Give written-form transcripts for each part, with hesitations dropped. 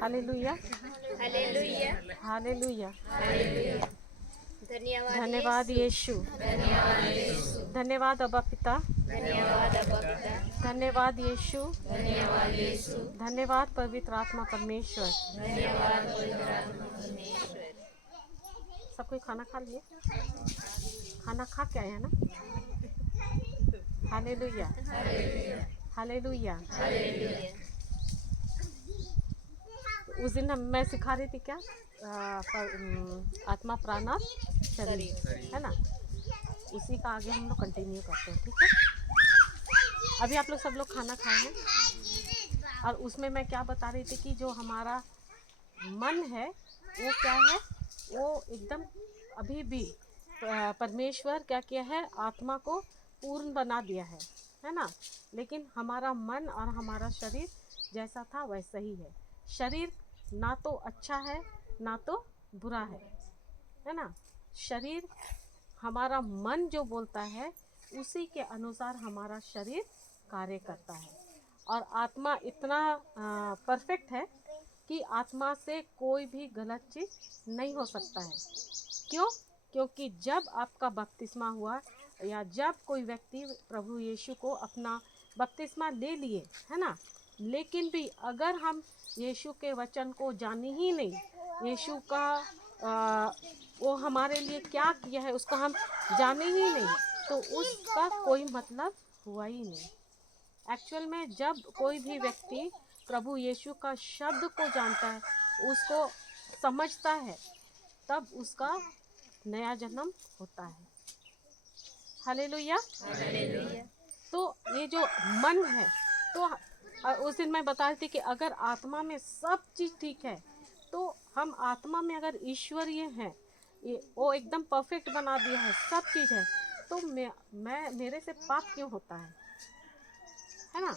Hallelujah, hallelujah, hallelujah. Hallelujah. धन्यवाद धन्यवाद यीशु, धन्यवाद यीशु, धन्यवाद अब्बा पिता, धन्यवाद अब्बा पिता, धन्यवाद यीशु, धन्यवाद यीशु, धन्यवाद पवित्र आत्मा परमेश्वर। धन्यवाद पवित्र आत्मा परमेश्वर। सब कोई खाना खा लिए? खाना खा के आए हैं ना? Hallelujah, hallelujah, hallelujah. हालेलुया। उस दिन मैं सिखा रही थी क्या, आत्मा प्राण और शरीर, है ना? उसी का आगे हम लोग कंटिन्यू करते हैं, ठीक है? अभी आप लोग सब लोग खाना खाए हैं और उसमें मैं क्या बता रही थी कि जो हमारा मन है वो क्या है, वो एकदम अभी भी परमेश्वर क्या किया है, आत्मा को पूर्ण बना दिया है ना? लेकिन हमारा मन और हमारा शरीर जैसा था वैसा ही है। शरीर ना तो अच्छा है ना तो बुरा है ना? शरीर, हमारा मन जो बोलता है उसी के अनुसार हमारा शरीर कार्य करता है। और आत्मा इतना परफेक्ट है कि आत्मा से कोई भी गलत चीज़ नहीं हो सकता है। क्यों? क्योंकि जब आपका बपतिस्मा हुआ या जब कोई व्यक्ति प्रभु यीशु को अपना बपतिस्मा ले लिए, है ना, लेकिन भी अगर हम यीशु के वचन को जाने ही नहीं, यीशु का वो हमारे लिए क्या किया है उसको हम जाने ही नहीं, तो उसका कोई मतलब हुआ ही नहीं। एक्चुअल में जब कोई भी व्यक्ति प्रभु यीशु का शब्द को जानता है, उसको समझता है, तब उसका नया जन्म होता है। Hallelujah, hallelujah. तो ये जो मन है, तो उस दिन मैं बता रही थी कि अगर आत्मा में सब चीज़ ठीक है, तो हम आत्मा में अगर ईश्वरीय हैं, ये वो एकदम परफेक्ट बना दिया है, सब चीज़ है, तो मैं मेरे से पाप क्यों होता है ना?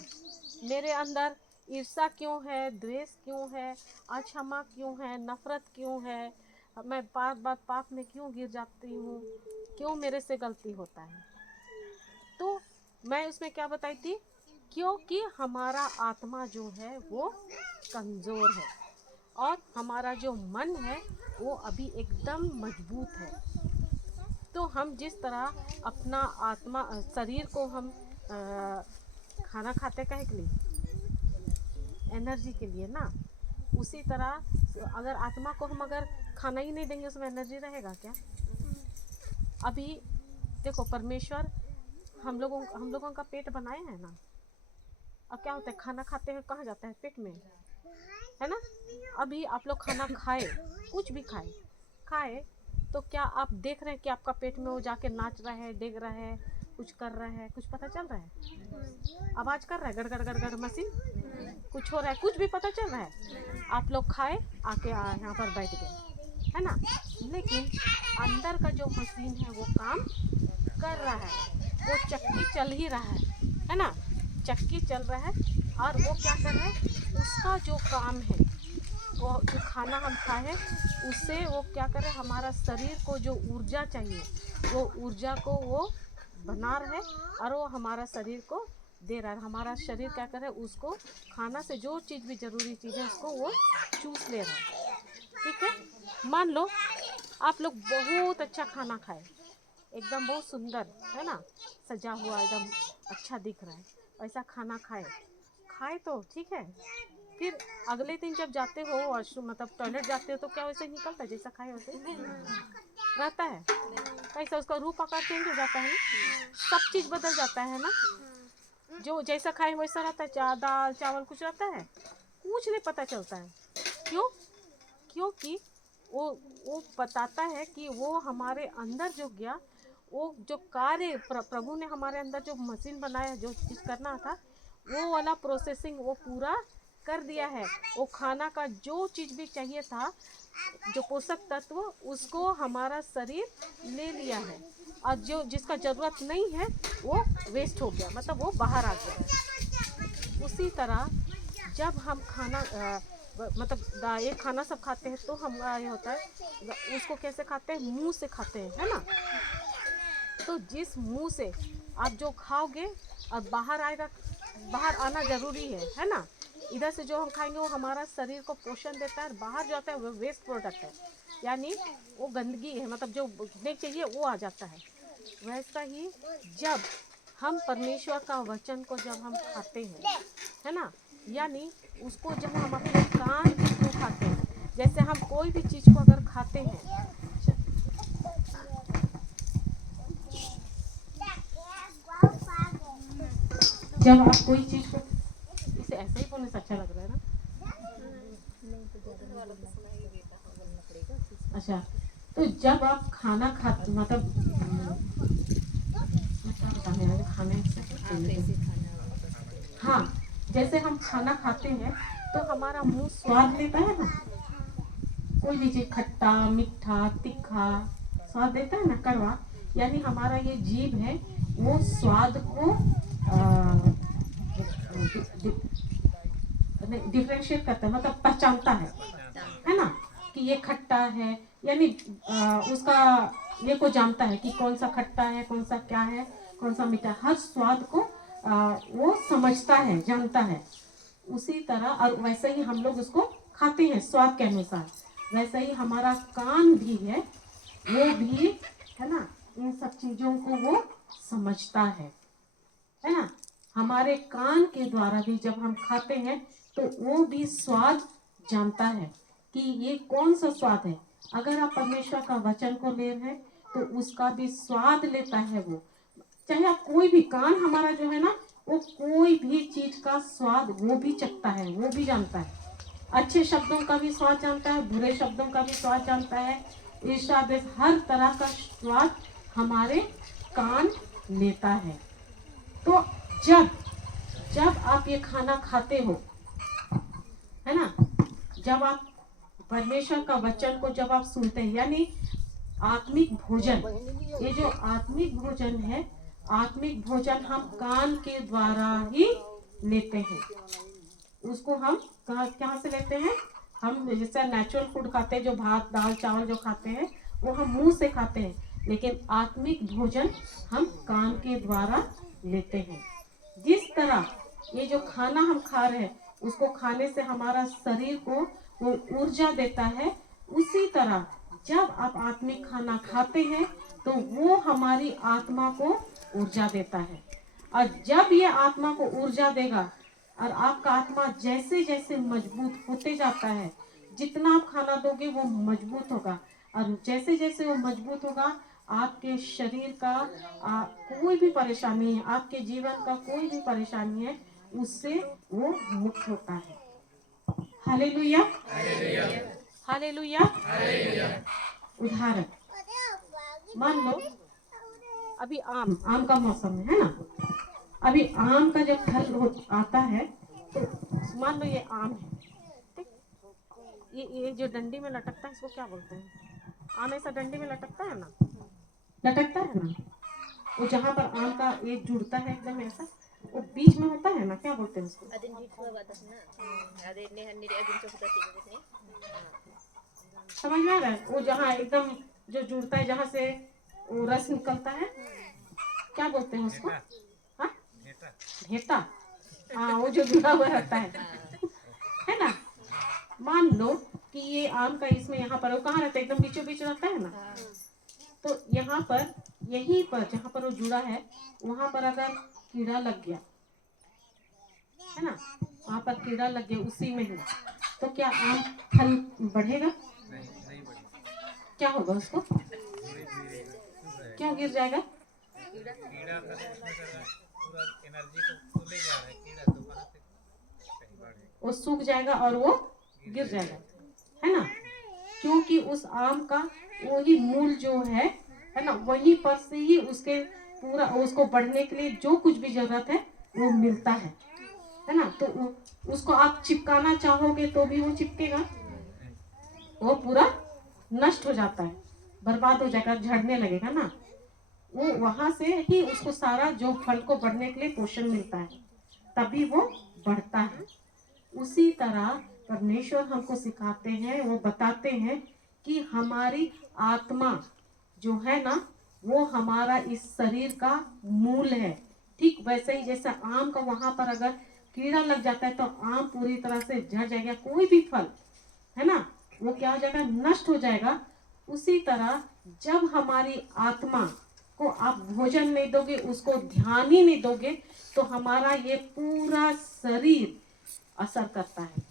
मेरे अंदर ईर्ष्या क्यों है, द्वेष क्यों है, अक्षमा क्यों है, नफरत क्यों है, मैं बार बार पाप में क्यों गिर जाती हूँ, क्यों मेरे से गलती होता है? तो मैं उसमें क्या बताई थी, क्योंकि हमारा आत्मा जो है वो कमज़ोर है और हमारा जो मन है वो अभी एकदम मजबूत है। तो हम जिस तरह अपना आत्मा शरीर को हम खाना खाते काहे के लिए? एनर्जी के लिए ना। उसी तरह अगर आत्मा को हम अगर खाना ही नहीं देंगे, उसमें एनर्जी रहेगा क्या? अभी देखो, परमेश्वर हम लोगों का पेट बनाए हैं ना। अब क्या होता है, खाना खाते हैं कहाँ जाता है? पेट में, है ना? अभी आप लोग खाना खाए, कुछ भी खाए, तो क्या आप देख रहे हैं कि आपका पेट में वो जाके नाच रहा है, डेग रहा है, कुछ कर रहा है, कुछ पता चल रहा है? आवाज़ कर रहा है, गड़ गड़ गड़ गड़ मशीन, कुछ हो रहा है, कुछ भी पता चल रहा है? आप लोग खाए, आके यहाँ पर बैठ गए, है ना? लेकिन अंदर का जो मशीन है वो काम कर रहा है, वो चक्की चल ही रहा है ना? चक्की चल रहा है और वो क्या कर रहा है, उसका जो काम है, वो जो खाना हम खाए उससे वो क्या कर रहे हैं, हमारा शरीर को जो ऊर्जा चाहिए वो ऊर्जा को वो बना रहा है और वो हमारा शरीर को दे रहा है। हमारा शरीर क्या कर रहा है, उसको खाना से जो चीज़ भी ज़रूरी चीज़ है उसको वो चूस ले रहा है। ठीक है, मान लो आप लोग बहुत अच्छा खाना खाए, एकदम बहुत सुंदर, है ना, सजा हुआ, एकदम अच्छा दिख रहा है, ऐसा खाना खाए तो ठीक है। फिर अगले दिन जब जाते हो वॉशरूम, मतलब टॉयलेट जाते हो, तो क्या वैसे ही निकलता है जैसा खाए वैसे ही रहता है? कैसा उसका रूप आकार चेंज हो जाता है ना, सब चीज़ बदल जाता है ना। जो जैसा खाए वैसा रहता है, दाल चावल कुछ रहता है, कुछ नहीं पता चलता है। क्यों? क्योंकि वो बताता है कि वो हमारे अंदर जो गया, वो जो कार्य प्रभु ने हमारे अंदर जो मशीन बनाया, जो चीज़ करना था, वो वाला प्रोसेसिंग वो पूरा कर दिया है। वो खाना का जो चीज़ भी चाहिए था, जो पोषक तत्व, उसको हमारा शरीर ले लिया है और जो जिसका ज़रूरत नहीं है वो वेस्ट हो गया, मतलब वो बाहर आ गया। उसी तरह जब हम खाना मतलब ये खाना सब खाते हैं तो हमारा ये होता है उसको कैसे खाते हैं, मुंह से खाते हैं, है ना। तो जिस मुंह से आप जो खाओगे और बाहर आएगा, बाहर आना ज़रूरी है ना। इधर से जो हम खाएंगे वो हमारा शरीर को पोषण देता है, बाहर जो आता है वो वेस्ट प्रोडक्ट है, यानी वो गंदगी है, मतलब जो नहीं चाहिए वो आ जाता है। वैसा ही जब हम परमेश्वर का वचन को जब हम खाते हैं, है ना, यानी उसको जब हम अपने कान के थ्रू खाते हैं, जैसे हम कोई भी चीज़ को अगर खाते हैं, जब आप कोई चीज़ को, इसे ऐसे ही बोलने से अच्छा लग रहा है ना। अच्छा, तो जब आप खाना खाते मतलब खाने हाँ, जैसे हम खाना खाते हैं तो हमारा मुंह स्वाद लेता है ना, कोई भी चीज खट्टा मीठा तीखा स्वाद देता है ना, कड़वा, यानी हमारा ये जीभ है वो स्वाद को डिफरेंशिएट करता है, मतलब पहचानता है ना, कि ये खट्टा है, यानी उसका ये को जानता है कि कौन सा खट्टा है, कौन सा क्या है, कौन सा मीठा, हर स्वाद को वो समझता है, जानता है। उसी तरह और वैसे ही हम लोग उसको खाते हैं स्वाद के अनुसार, वैसे ही हमारा कान भी है, वो भी है ना, इन सब चीजों को वो समझता है ना। हमारे कान के द्वारा भी जब हम खाते हैं तो वो भी स्वाद जानता है कि ये कौन सा स्वाद है। अगर आप परमेश्वर का वचन को ले रहे हैं तो उसका भी स्वाद लेता है वो, चाहे आप कोई भी, कान हमारा जो है ना वो कोई भी चीज का स्वाद वो भी चखता है, वो भी जानता है। अच्छे शब्दों का भी स्वाद जानता है, बुरे शब्दों का भी स्वाद जानता है, ईर्ष्या द्वेष हर तरह का स्वाद हमारे कान लेता है। तो जब जब आप ये खाना खाते हो, है ना, जब आप परमेश्वर का वचन को जब आप सुनते हैं, यानी आत्मिक भोजन, ये जो आत्मिक भोजन है, आत्मिक भोजन हम कान के द्वारा ही लेते हैं। उसको हम कहाँ से लेते हैं, हम जैसे नेचुरल फूड खाते हैं, जो भात दाल चावल जो खाते हैं वो हम मुंह से खाते हैं, लेकिन आत्मिक भोजन हम कान के द्वारा लेते हैं। जिस तरह ये जो खाना हम खा रहे हैं उसको खाने से हमारा शरीर को वो ऊर्जा देता है, उसी तरह जब आप आत्मिक खाना खाते हैं तो वो हमारी आत्मा को ऊर्जा देता है। और जब ये आत्मा को ऊर्जा देगा और आपका आत्मा जैसे जैसे मजबूत होते जाता है, जितना आप खाना दोगे वो मजबूत होगा, और जैसे जैसे वो मजबूत होगा आपके शरीर का कोई भी परेशानी है, आपके जीवन का कोई भी परेशानी है, उससे वो मुक्त होता है। Hallelujah hallelujah. उदाहरण मान लो अभी आम का मौसम है ना, अभी आम का जब फल आता है तो मान लो ये आम है, ठीक, ये जो डंडी में लटकता है इसको क्या बोलते हैं, आम ऐसा डंडी में लटकता है ना, लटकता है ना, वो जहाँ पर आम का एक जुड़ता है एकदम ऐसा, वो बीच में होता है ना, क्या बोलते हैं उसको, समझ में आ रहा है, वो जहाँ एकदम जो जुड़ता है, जहाँ से वो रस निकलता है, क्या बोलते हैं उसको, हाँ ढेता, हाँ वो जो जुड़ा हुआ रहता है ना। मान लो कि ये आम का इसमें यहाँ पर वो कहाँ रहता है, एकदम बीचों बीच रहता है ना, तो यहाँ पर यहीं पर जहाँ पर वो जुड़ा है वहाँ पर अगर कीड़ा लग गया है ना, वहाँ पर कीड़ा लग गया उसी में ही, तो क्या आम फल बढ़ेगा, नहीं क्या होगा उसको, क्यों गिर जाएगा, वो सूख जाएगा और वो गिर जाएगा, है ना, क्योंकि उस आम का वही मूल जो है ना, वहीं पर से ही उसके पूरा उसको बढ़ने के लिए जो कुछ भी जरूरत है वो मिलता है ना। तो उसको आप चिपकाना चाहोगे तो भी वो चिपकेगा, वो पूरा नष्ट हो जाता है, बर्बाद हो जाएगा, झड़ने लगेगा ना, वो वहां से ही उसको सारा जो फल को बढ़ने के लिए पोषण मिलता है, तभी वो बढ़ता है। उसी तरह परमेश्वर हमको सिखाते हैं, वो बताते हैं कि हमारी आत्मा जो है ना, वो हमारा इस शरीर का मूल है। ठीक वैसे ही जैसे आम का वहां पर अगर कीड़ा लग जाता है तो आम पूरी तरह से झड़ जाएगा, कोई भी फल है ना वो क्या हो जाएगा, नष्ट हो जाएगा। उसी तरह जब हमारी आत्मा को आप भोजन नहीं दोगे, उसको ध्यान ही नहीं दोगे, तो हमारा ये पूरा शरीर असर करता है।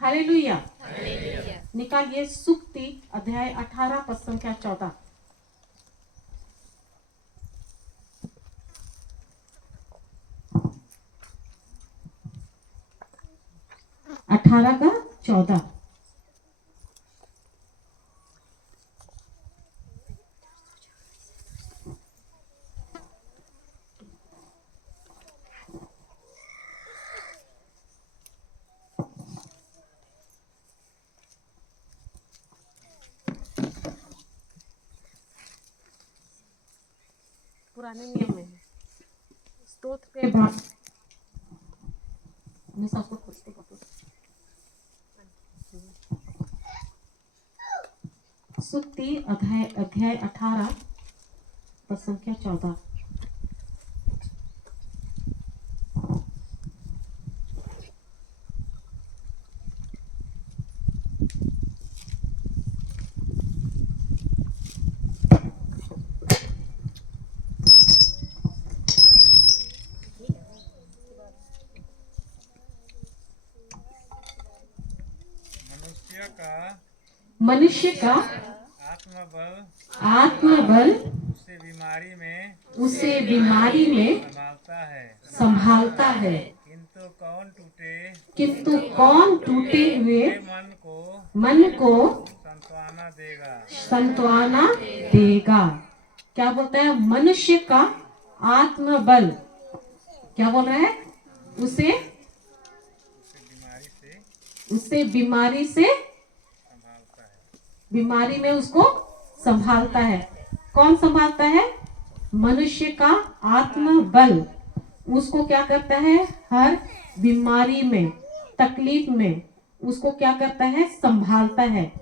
हालेलुया। हालेलुया। निकालिए सुक्ति अध्याय 18 पद संख्या 14। 18 का 14। पुराने नियम में है, स्तोत्र के बाद मैं सबको खोजते सुक्ति अध्याय 18 पद संख्या 14। मनुष्य का आत्मबल उसे बीमारी में संभालता है, किंतु कौन टूटे हुए मन को सांत्वना देगा। क्या बोलता है, मनुष्य का आत्मबल क्या बोल रहा है, उसे बीमारी में उसको संभालता है। कौन संभालता है, मनुष्य का आत्मबल उसको क्या करता है, हर बीमारी में तकलीफ में उसको क्या करता है, संभालता है।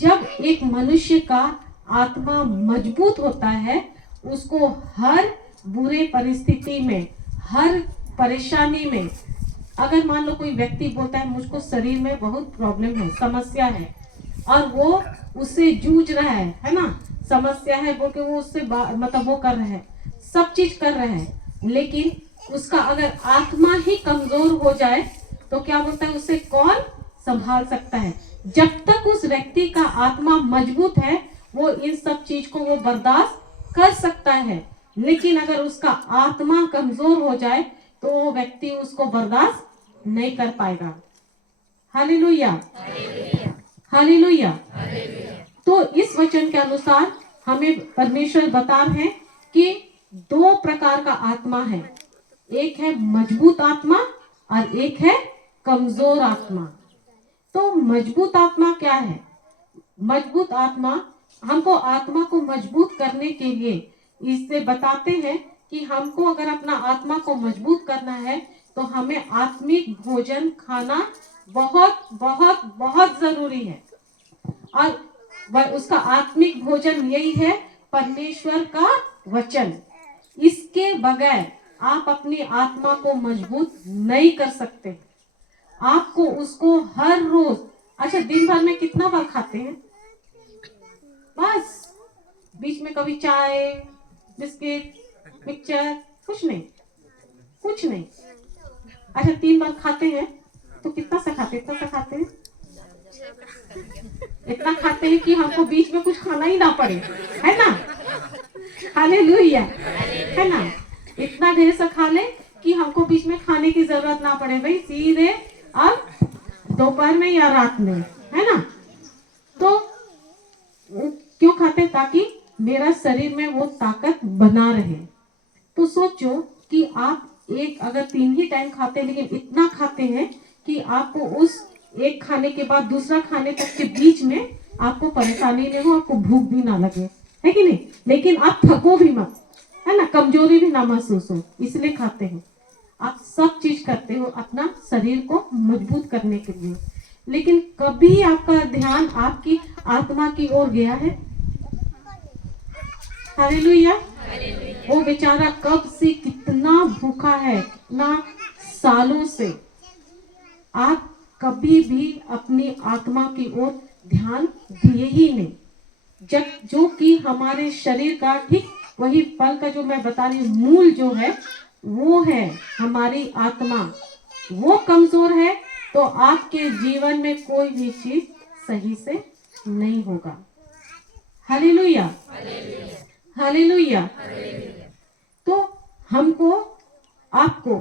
जब एक मनुष्य का आत्मा मजबूत होता है, उसको हर बुरे परिस्थिति में, हर परेशानी में, अगर मान लो कोई व्यक्ति बोलता है मुझको शरीर में बहुत प्रॉब्लम है, समस्या है, और वो उससे जूझ रहा है ना, समस्या है बोल के वो उससे मतलब वो कर रहे हैं, सब चीज कर रहे हैं, लेकिन उसका अगर आत्मा ही कमजोर हो जाए तो क्या बोलता है, उसे कौन संभाल सकता है। जब तक उस व्यक्ति का आत्मा मजबूत है वो इन सब चीज को वो बर्दाश्त कर सकता है, लेकिन अगर उसका आत्मा कमजोर हो जाए तो वो व्यक्ति उसको बर्दाश्त नहीं कर पाएगा। Hallelujah, hallelujah. तो इस वचन के अनुसार हमें परमेश्वर बता रहे हैं कि दो प्रकार का आत्मा है, एक है मजबूत आत्मा और एक है कमजोर आत्मा। तो मजबूत आत्मा क्या है, मजबूत आत्मा हमको आत्मा को मजबूत करने के लिए इससे बताते हैं कि हमको अगर अपना आत्मा को मजबूत करना है तो हमें आत्मिक भोजन खाना बहुत बहुत बहुत जरूरी है। और उसका आत्मिक भोजन यही है परमेश्वर का वचन। इसके बगैर आप अपनी आत्मा को मजबूत नहीं कर सकते। आपको उसको हर रोज, अच्छा दिन भर में कितना बार खाते हैं, बस बीच में कभी चाय बिस्किट मिक्सचर कुछ नहीं। अच्छा 3 बार खाते हैं तो कितना सा खाते हैं, इतना खाते हैं कि हमको बीच में कुछ खाना ही ना पड़े, है ना। हालेलुया, है ना। इतना ढेर सा खा ले कि हमको बीच में खाने की जरूरत ना पड़े, भाई सीधे अब दोपहर में या रात में, है ना। तो क्यों खाते हैं, ताकि मेरा शरीर में वो ताकत बना रहे। तो सोचो कि आप एक अगर 3 ही टाइम खाते हैं लेकिन इतना खाते हैं कि आपको उस एक खाने के बाद दूसरा खाने तक के बीच में आपको परेशानी नहीं हो, आपको भूख भी ना लगे, है कि नहीं, लेकिन आप थको भी मत, है ना, कमजोरी भी ना महसूस हो, इसलिए खाते हैं। आप सब चीज करते हो अपना शरीर को मजबूत करने के लिए, लेकिन कभी आपका ध्यान आपकी आत्मा की ओर गया है? हालेलुया। वो बेचारा कब से कितना भूखा है, कितना सालों से। आप कभी भी अपनी आत्मा की ओर ध्यान दिए ही नहीं। जब जो कि हमारे शरीर का ठीक वही फल का जो मैं बता रही हूँ, मूल जो है वो है हमारी आत्मा। वो कमजोर है तो आपके जीवन में कोई भी चीज सही से नहीं होगा। Hallelujah, hallelujah. तो हमको आपको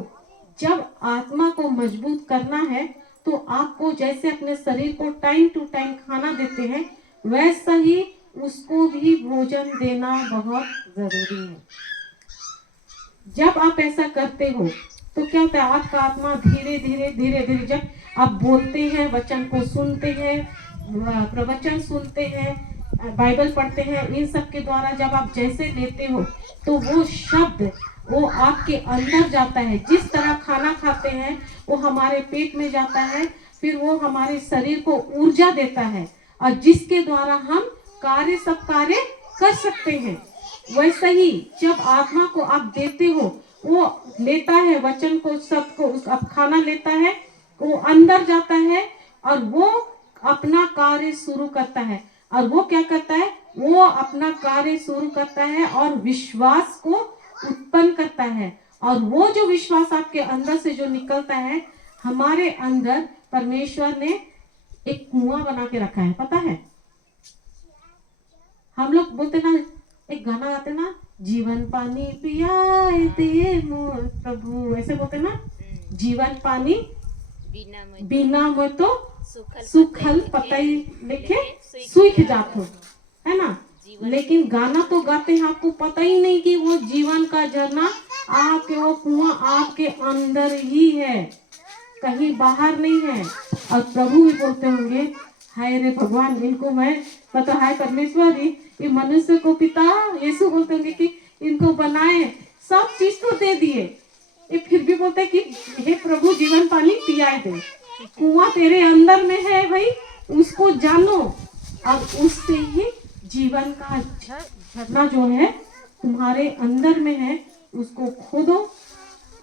जब आत्मा को मजबूत करना है तो आपको जैसे अपने शरीर को टाइम टू टाइम खाना देते हैं, वैसा ही उसको भी भोजन देना बहुत जरूरी है। जब आप ऐसा करते हो तो क्या होता है, आपका आत्मा धीरे धीरे धीरे धीरे, जब आप बोलते हैं, वचन को सुनते हैं, प्रवचन सुनते हैं, बाइबल पढ़ते हैं, इन सब के द्वारा जब आप जैसे लेते हो तो वो शब्द वो आपके अंदर जाता है। जिस तरह खाना खाते हैं वो हमारे पेट में जाता है, फिर वो हमारे शरीर को ऊर्जा देता है और जिसके द्वारा हम सब कार्य कर सकते हैं। वैसे ही जब आत्मा को आप देते हो, वो लेता है वचन को, सबको अब खाना लेता है, वो अंदर जाता है और वो अपना कार्य शुरू करता है। और वो क्या करता है, वो अपना कार्य शुरू करता है और विश्वास को उत्पन्न करता है। और वो जो विश्वास आपके अंदर से जो निकलता है, हमारे अंदर परमेश्वर ने एक कुआं बना के रखा है, पता है। हम लोग बोलते ना, एक गाना गाते ना, जीवन पानी पियाए दे मोर प्रभु, ऐसे बोलते ना, जीवन पानी बिना मैं तो सुखल पतई लेके सूख जात हो, है ना। लेकिन गाना तो गाते हैं, आपको पता ही नहीं कि वो जीवन का झरना आपके, वो कुआं आपके अंदर ही है, कहीं बाहर नहीं है। और प्रभु भी बोलते होंगे, हाय रे भगवान, इनको मैं पता है परमेश्वर ये मनुष्य को पिता यीशु बोलते होंगे कि इनको बनाए, सब चीज तो दे दिए, ये फिर भी बोलते हैं कि हे प्रभु जीवन पानी पियाए दे। कुआं तेरे अंदर में है भाई, उसको जानो और उससे ही जीवन का झरना जो है तुम्हारे अंदर में है, उसको खोदो।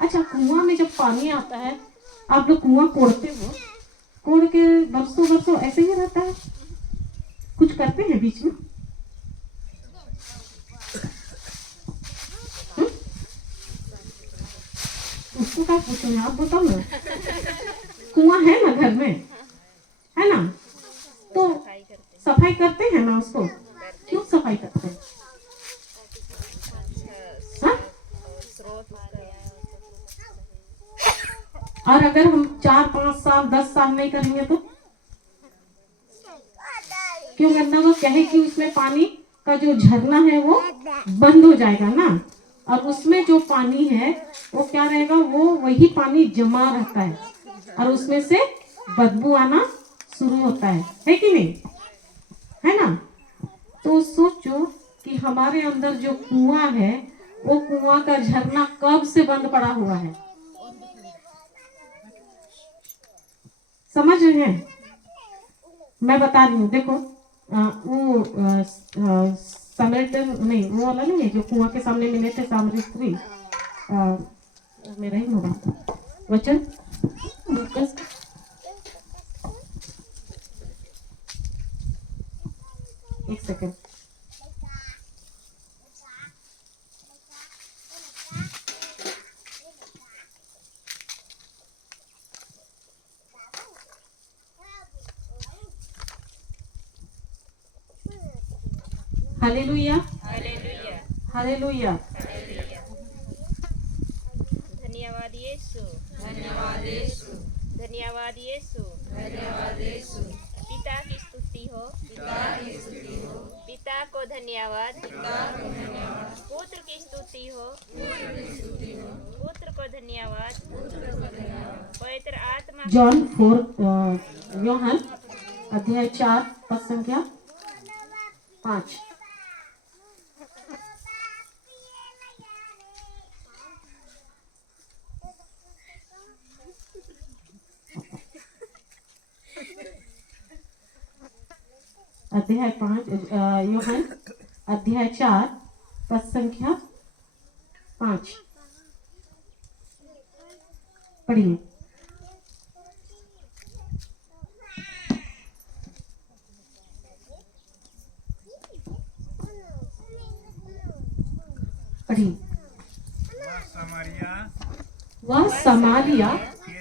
अच्छा, कुआं में जब पानी आता है, आप लोग कुआं कोड़ते हो, कोड़ के बरसों बरसों ऐसे ही रहता है, कुछ करते हैं बीच में? उसको क्या पूछो, आप बताओ ना। कुआं है ना घर में, है ना, तो सफाई करते हैं ना उसको। क्यों सफाई करते हैं? हाँ? और अगर हम 4-5 साल 10 साल नहीं करेंगे तो क्यों गंदा होगा? क्या है कि उसमें पानी का जो झरना है वो बंद हो जाएगा ना, और उसमें जो पानी है वो क्या रहेगा, वो वही पानी जमा रहता है और उसमें से बदबू आना शुरू होता है कि नहीं, है ना। तो सोचो कि हमारे अंदर जो कुआं है, वो कुआं का झरना कब से बंद पड़ा हुआ है, समझ रहे हैं? मैं बता रही हूँ, देखो वो समरिटन नहीं, वो वाला नहीं है जो कुआं के सामने मिले थे, सामरित्री, मेरा ही मोबाइल वचन लूकस, एक सेकंड। Hallelujah, hallelujah. धन्यवाद यीशु, धन्यवाद यीशु, धन्यवाद यीशु, धन्यवाद यीशु। पिता की स्तुति हो, पिता की स्तुति हो, पिता को धन्यवाद, पिता को धन्यवाद। पुत्र की स्तुति हो, पुत्र की स्तुति हो, पुत्र को धन्यवाद, पुत्र को धन्यवाद। पवित्र आत्मा जॉन 4 योहन अध्याय 4 पद संख्या 5। अध्याय 5 यूहन्ना अध्याय 4 पद संख्या 5 पढ़िए। पढ़िए। वह समारिया के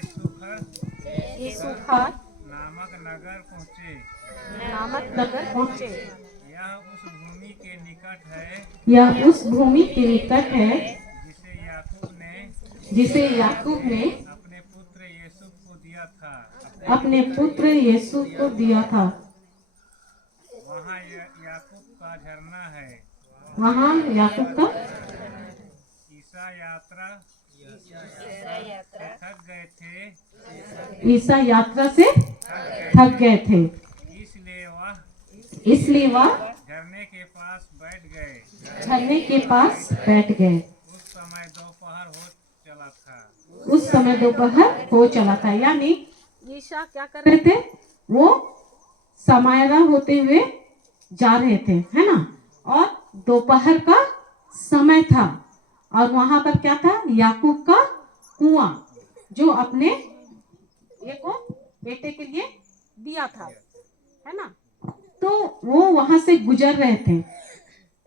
सुखार नामक नगर पहुँचे। यह उस भूमि के निकट है यह उस भूमि के निकट है जिसे याकूब ने अपने पुत्र यीशु को दिया था। वहाँ याकूब का झरना है। वहाँ याकूब का ईसा यात्रा से थक गए थे, इसलिए वह झरने के पास बैठ गए। उस समय दोपहर हो चला था। यानी ईसा क्या कर रहे थे? वो समायरा होते हुए जा रहे थे, है ना, और दोपहर का समय था। और वहां पर क्या था? याकूब का कुआं, जो अपने बेटे के लिए दिया था, है ना। तो वो वहां से गुजर रहे थे।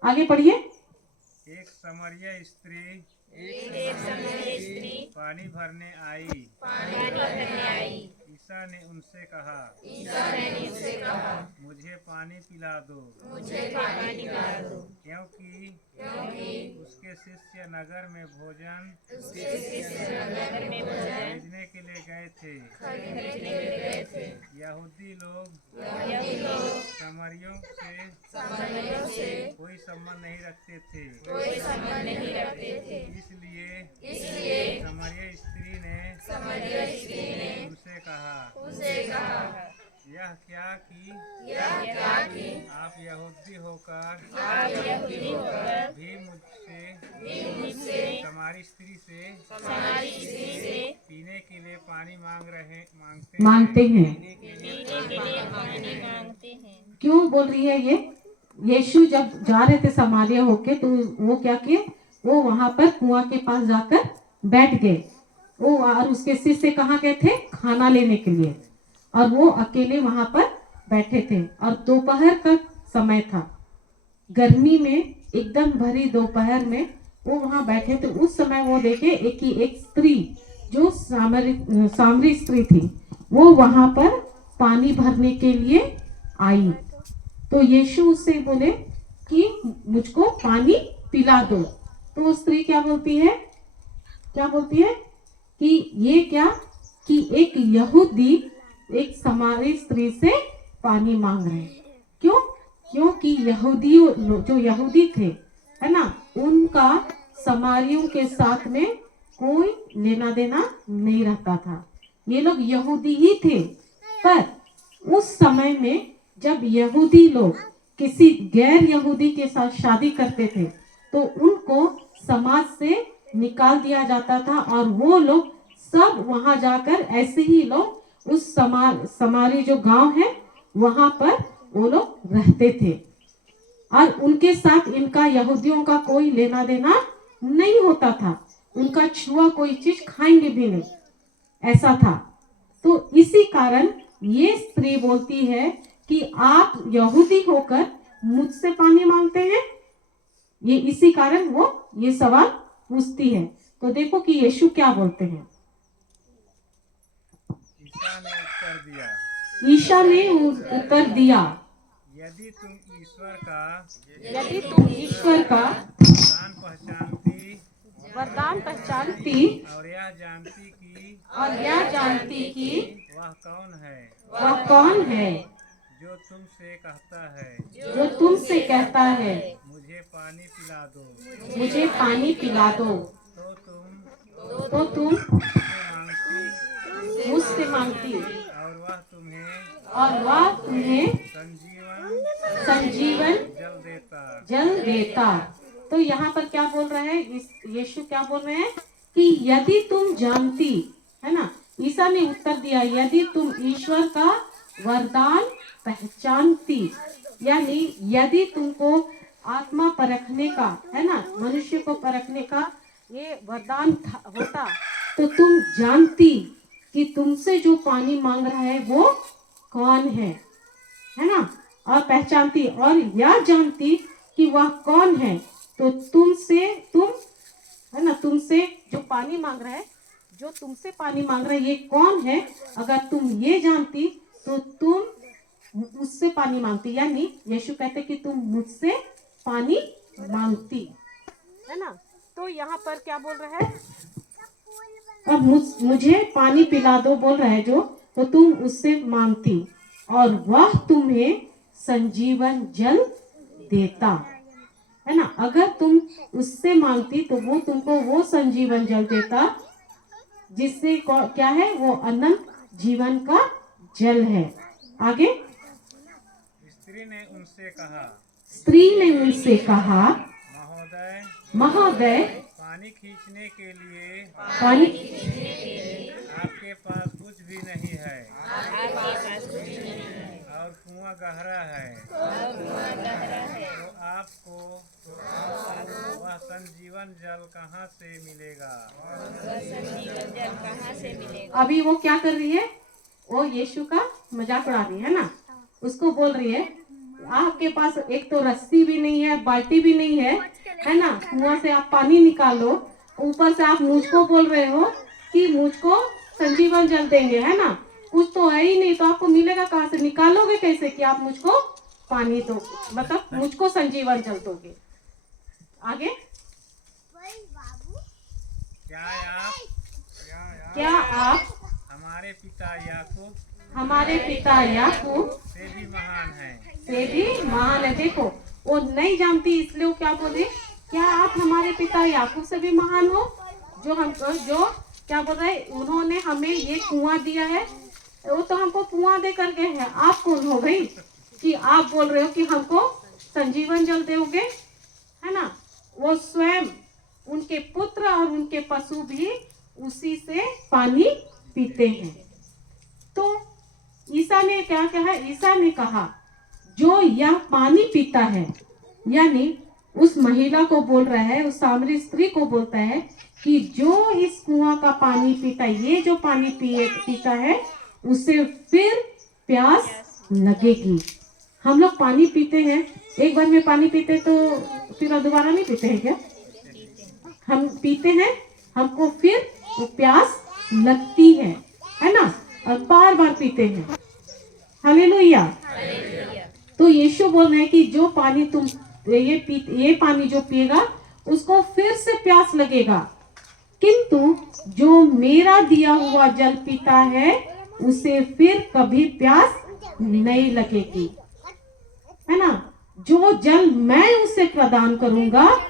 आगे पढ़िए। एक समरिया स्त्री पानी भरने आई। ईसा ने उनसे कहा, मुझे पानी पिला दो, क्योंकि उसके शिष्य नगर में भोजन भेजने के लिए गए थे। यहूदी लोग समरियों से कोई संबंध नहीं रखते थे। इसलिए समरिया स्त्री ने उनसे कहा, यह क्या कि आप यहूदी होकर भी मुझसे समारी स्त्री से पीने के लिए पानी मांगते हैं। क्यों बोल रही है ये? यीशु जब जा रहे थे समारिया होके, तो वो क्या किए? वो वहां पर कुआं के पास जाकर बैठ गए। वो और उसके शिष्य कहाँ गए थे? खाना लेने के लिए। और वो अकेले वहां पर बैठे थे। और दोपहर का समय था, गर्मी में, एकदम भरी दोपहर में वो वहां बैठे थे। उस समय वो देखे एक स्त्री, जो सामरी स्त्री थी, वो वहां पर पानी भरने के लिए आई। तो यीशु उससे बोले कि मुझको पानी पिला दो। तो वो स्त्री क्या बोलती है कि ये क्या कि एक यहूदी एक समारी स्त्री से पानी मांग रहे हैं। क्यों? क्योंकि जो यहूदी थे, है ना, उनका समारियों के साथ में कोई लेना देना नहीं रहता था। ये लोग यहूदी ही थे, पर उस समय में जब यहूदी लोग किसी गैर यहूदी के साथ शादी करते थे, तो उनको समाज से निकाल दिया जाता था। और वो लोग सब वहां जाकर, ऐसे ही लोग उस समारी जो गांव है वहां पर वो लोग रहते थे। और उनके साथ इनका यहूदियों का कोई लेना देना नहीं होता था। उनका छुआ कोई चीज खाएंगे भी नहीं, ऐसा था। तो इसी कारण ये स्त्री बोलती है कि आप यहूदी होकर मुझसे पानी मांगते हैं। ये इसी कारण वो ये सवाल पूछती है। तो देखो कि यीशु क्या बोलते हैं। ईसा ने उत्तर दिया, यदि तुम ईश्वर का वरदान पहचानती और यह जानती कि वह कौन है जो तुमसे कहता है मुझे पानी पिला दो, तो तुम मुझसे मांगती और वह तुम्हें संजीवन जल देता। तो यहाँ पर क्या बोल रहा है यीशु? क्या बोल रहे हैं कि यदि तुम जानती, है ना। ईसा ने उत्तर दिया, यदि तुम ईश्वर का वरदान पहचानती, यानी यदि तुमको आत्मा परखने का है ना, मनुष्य को परखने का ये वरदान होता तो तुम जानती कि तुमसे जो पानी मांग रहा है वो कौन है ना, और पहचानती और यह जानती कि वह कौन है, तो तुम है ना, तुमसे जो पानी मांग रहा है, जो तुमसे पानी मांग रहा है ये कौन है, अगर तुम ये जानती तो तुम उससे पानी मांगती। यानी यीशु कहते कि तुम मुझसे पानी मांगती, है ना। तो यहाँ पर क्या बोल रहा है, अब मुझे पानी पिला दो बोल रहा है जो, तो तुम उससे मांगती और वह तुम्हें संजीवन जल देता, है ना। अगर तुम उससे मांगती तो वो तुमको वो संजीवन जल देता जिससे क्या है, वो अनंत जीवन का जल है। आगे स्त्री ने उनसे कहा, महोदय पानी खींचने के लिए पानी आपके पास कुछ भी नहीं है और कुआं गहरा है, तो आपको वह संजीवन जल कहाँ से मिलेगा? अभी वो क्या कर रही है, वो यीशु का मजाक उड़ा रही है ना। उसको बोल रही है आपके पास एक तो रस्सी भी नहीं है, बाल्टी भी नहीं है ना, कुआं से आप पानी निकालो, ऊपर से आप मुझको बोल रहे हो कि मुझको संजीवन जल देंगे, है ना। कुछ तो है ही नहीं तो आपको मिलेगा कहाँ से, निकालोगे कैसे कि आप मुझको पानी दो, मतलब मुझको संजीवन जल दोगे। आगे क्या आप हमारे पिता याकूब से भी महान है। देखो वो नहीं जानती इसलिए वो क्या बोले, क्या आप हमारे पिता याकूब से भी महान हो, जो हमको जो क्या बोल रहे, उन्होंने हमें ये कुआं दिया है, वो तो हमको कुआं दे कर गए हैं। आप कौन हो भाई कि आप बोल रहे हो कि हमको संजीवन जल दोगे, है ना। वो स्वयं, उनके पुत्र और उनके पशु भी उसी से पानी पीते हैं। तो ईसा ने क्या कहा, ईसा ने कहा जो यह पानी पीता है, यानी उस महिला को बोल रहा है, उस सामरी स्त्री को बोलता है कि जो इस कुआं का पानी पीता है, ये जो पानी पीता है उसे फिर प्यास लगेगी। हम लोग पानी पीते हैं, एक बार में पानी पीते तो फिर दोबारा नहीं पीते हैं क्या? हम पीते हैं, हमको फिर वो प्यास लगती है ना, और बार बार पीते हैं। हालेलुया। तो यीशु बोल रहे हैं कि जो पानी तुम ये पानी जो पिएगा उसको फिर से प्यास लगेगा, किंतु जो मेरा दिया हुआ जल पीता है उसे फिर कभी प्यास नहीं लगेगी, है ना। जो जल मैं उसे प्रदान करूंगा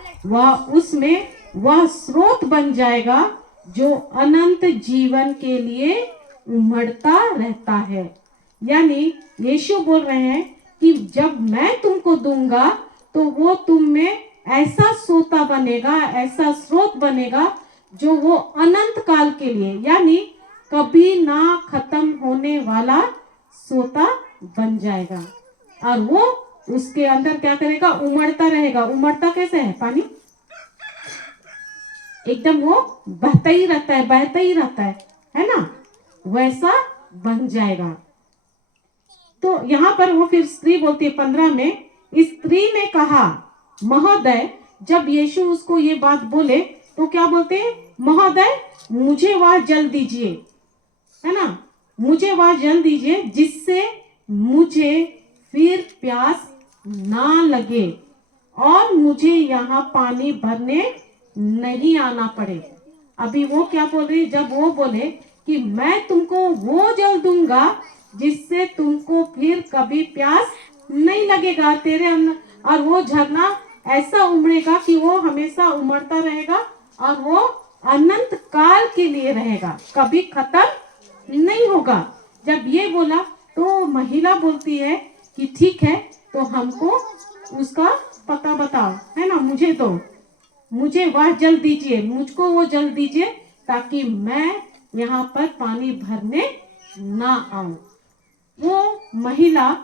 वह स्रोत बन जाएगा जो अनंत जीवन के लिए उमड़ता रहता है। यानी यीशु बोल रहे हैं कि जब मैं तुमको दूंगा तो वो तुम में ऐसा सोता बनेगा, ऐसा स्रोत बनेगा जो वो अनंत काल के लिए, यानी कभी ना खत्म होने वाला सोता बन जाएगा, और वो उसके अंदर क्या करेगा, उमड़ता रहेगा। उमड़ता कैसे है पानी, एकदम वो बहता ही रहता है ना, वैसा बन जाएगा। तो यहाँ पर वो फिर स्त्री बोलती है 15 में, स्त्री ने कहा महोदय, जब यीशु उसको ये बात बोले तो क्या बोलते हैं, महोदय मुझे वह जल दीजिए, है ना, मुझे वह जल दीजिए जिससे मुझे फिर प्यास ना लगे और मुझे यहाँ पानी भरने नहीं आना पड़े। अभी वो क्या बोल रही, जब वो बोले कि मैं तुमको वो जल दूंगा जिससे तुमको फिर कभी प्यास नहीं लगेगा तेरे अंदर, और वो झरना ऐसा उमड़ेगा कि वो हमेशा उमड़ता रहेगा और वो अनंत काल के लिए रहेगा, कभी खत्म नहीं होगा। जब ये बोला तो महिला बोलती है कि ठीक है, तो हमको उसका पता बताओ, है ना, मुझे दो, मुझे वह जल दीजिए, मुझको वो जल दीजिए ताकि मैं यहाँ पर पानी भरने ना आऊं। वो महिला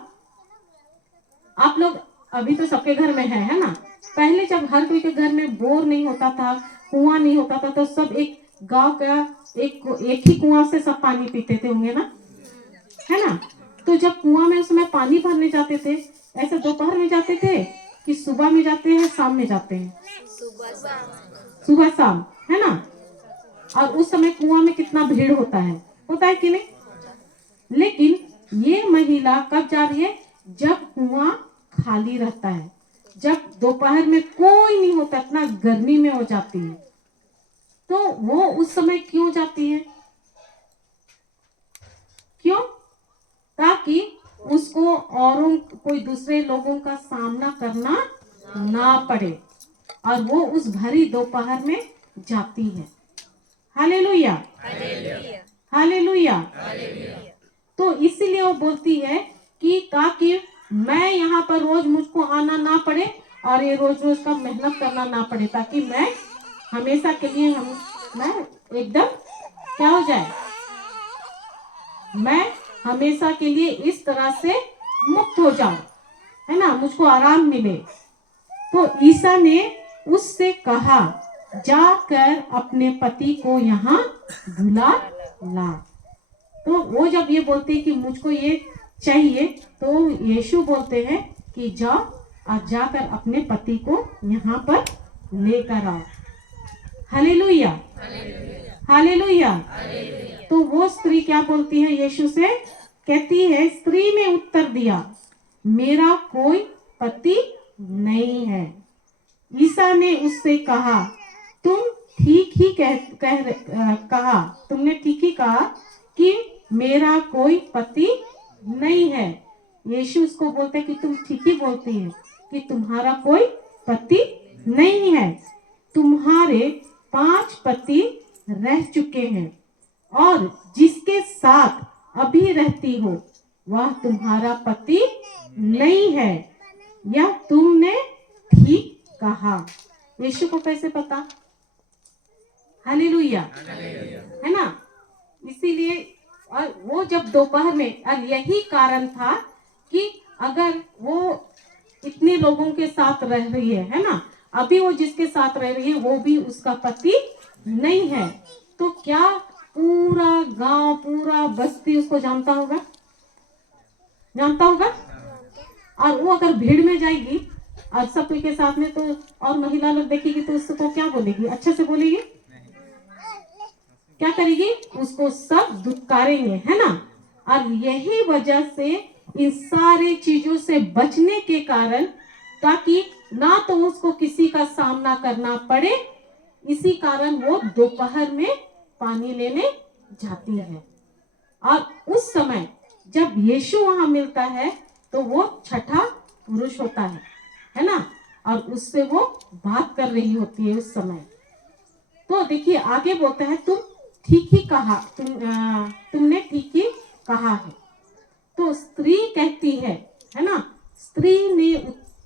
आप लोग अभी तो सबके घर में है ना। पहले जब हर कोई के घर में बोर नहीं होता था, कुआं नहीं होता था, तो सब एक गांव का एक ही कुआं से सब पानी पीते थे होंगे ना, है ना। तो जब कुआं में उसमें पानी भरने जाते थे, ऐसे दोपहर में जाते थे कि सुबह में जाते हैं, शाम में जाते हैं? सुबह शाम, है ना। और उस समय कुआं में कितना भीड़ होता है कि नहीं। लेकिन ये महिला कब जा रही है? जब कुआं खाली रहता है, जब दोपहर में कोई नहीं होता, इतना गर्मी में हो जाती है। तो वो उस समय क्यों जाती है? क्यों? ताकि उसको औरों कोई दूसरे लोगों का सामना करना ना पड़े, और वो उस भरी दोपहर में जाती है। Hallelujah, hallelujah. तो इसीलिए वो बोलती है कि ताकि मैं यहाँ पर रोज मुझको आना ना पड़े और ये रोज रोज का मेहनत करना ना पड़े, ताकि मैं हमेशा के लिए मैं एकदम क्या हो जाए, मैं हमेशा के लिए इस तरह से मुक्त हो जाऊं, है ना, मुझको आराम मिले। तो ईसा ने उससे कहा, जाकर अपने पति को यहाँ बुला ला। तो वो जब ये बोलते हैं कि मुझको ये चाहिए, तो यीशु बोलते हैं कि जाओ और जाकर अपने पति को यहाँ पर लेकर आओ। Hallelujah, hallelujah. तो वो स्त्री क्या बोलती है यीशु से? कहती है, स्त्री ने उत्तर दिया, मेरा कोई पति नहीं है। ईसा ने उससे कहा, तुम ठीक ही कहा, तुमने ठीक ही कहा कि मेरा कोई पति नहीं है। यीशु उसको बोलते हैं कि तुम ठीक ही बोलती है कि तुम्हारा कोई पति नहीं है। तुम्हारे 5 पति रह चुके हैं और जिसके साथ अभी रहती हो वह तुम्हारा पति नहीं है। यह तुमने ठीक कहा। यीशु को कैसे पता? हालेलुया, है ना। इसीलिए और वो जब दोपहर में, और यही कारण था कि अगर वो इतने लोगों के साथ रह रही है ना, अभी वो जिसके साथ रह रही है वो भी उसका पति नहीं है, तो क्या पूरा गांव, पूरा बस्ती उसको जानता होगा? जानता होगा। और वो अगर भीड़ में जाएगी और सब कोई के साथ में, तो और महिला लोग देखेगी तो उसको क्या बोलेगी? अच्छे से बोलेगी? क्या करेगी? उसको सब दुत्कारेंगे, है ना। और यही वजह से इन सारे चीजों से बचने के कारण, ताकि ना तो उसको किसी का सामना करना पड़े, इसी कारण वो दोपहर में पानी लेने जाती है। और उस समय जब यीशु वहां मिलता है तो वो छठा पुरुष होता है ना, और उससे वो बात कर रही होती है उस समय। तो देखिए आगे बोलता है, तुम ठीक ही कहा, तुमने ठीक ही कहा है। तो स्त्री कहती है ना, स्त्री ने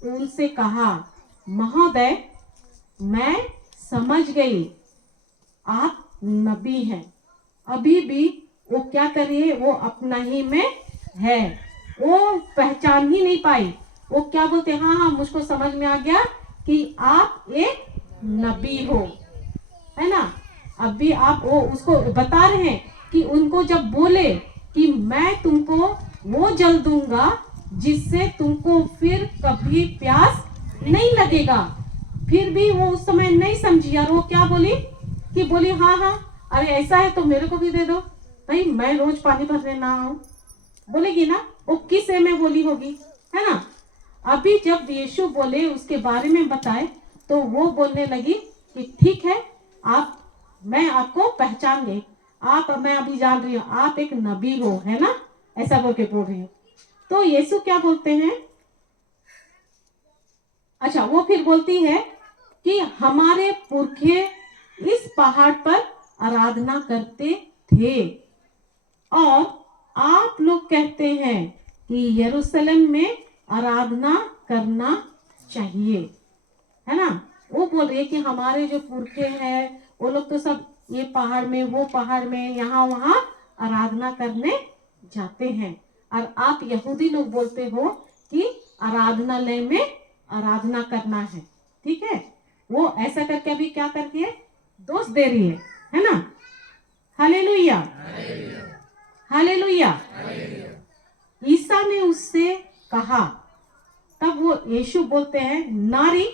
उनसे कहा, महोदय मैं समझ गई आप नबी हैं। अभी भी वो क्या कर रही है? वो अपना ही में है, वो पहचान ही नहीं पाई। वो क्या बोलते, हाँ हाँ मुझको समझ में आ गया कि आप एक नबी हो, है ना। अभी आप वो उसको बता रहे हैं कि उनको जब बोले कि मैं तुमको वो जल दूंगा जिससे तुमको फिर कभी प्यास नहीं लगेगा, फिर भी वो उस समय नहीं समझी। और वो क्या बोली कि बोली, हाँ हाँ अरे ऐसा है तो मेरे को भी दे दो भाई, मैं रोज पानी भरने ना आऊं, बोलेगी ना। वो किस में बोली होगी, है ना। अभी जब यीशु बोले, उसके बारे में बताए, तो वो बोलने लगी कि ठीक है, आप, मैं आपको पहचान गई, आप, मैं अभी जान रही हूँ आप एक नबी हो, है ना, ऐसा बोल के बोल रही हूँ। तो यीशु क्या बोलते हैं? अच्छा, वो फिर बोलती है कि हमारे पुरखे इस पहाड़ पर आराधना करते थे और आप लोग कहते हैं कि यरूशलेम में आराधना करना चाहिए, है ना। वो बोल रही है कि हमारे जो पुरखे हैं वो लोग तो सब ये पहाड़ में, वो पहाड़ में, यहाँ वहाँ आराधना करने जाते हैं, और आप यहूदी लोग बोलते हो कि आराधनालय में आराधना करना है। ठीक है, वो ऐसा करके अभी क्या करती है, दोष दे रही है ना। Hallelujah, hallelujah. ईसा ने उससे कहा, तब वो यीशु बोलते हैं, नारी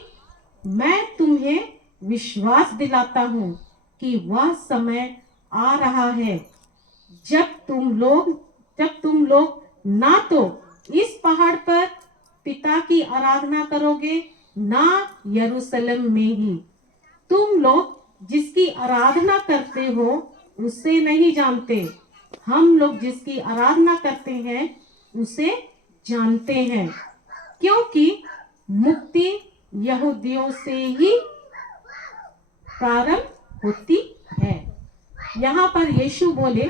मैं तुम्हें विश्वास दिलाता हूँ कि वह समय आ रहा है जब तुम लोग ना तो इस पहाड़ पर पिता की आराधना करोगे, ना यरूशलेम में ही। तुम लोग जिसकी आराधना करते हो उसे नहीं जानते, हम लोग जिसकी आराधना करते हैं उसे जानते हैं, क्योंकि मुक्ति यहूदियों से ही प्रारंभ होती है। यहाँ पर यीशु बोले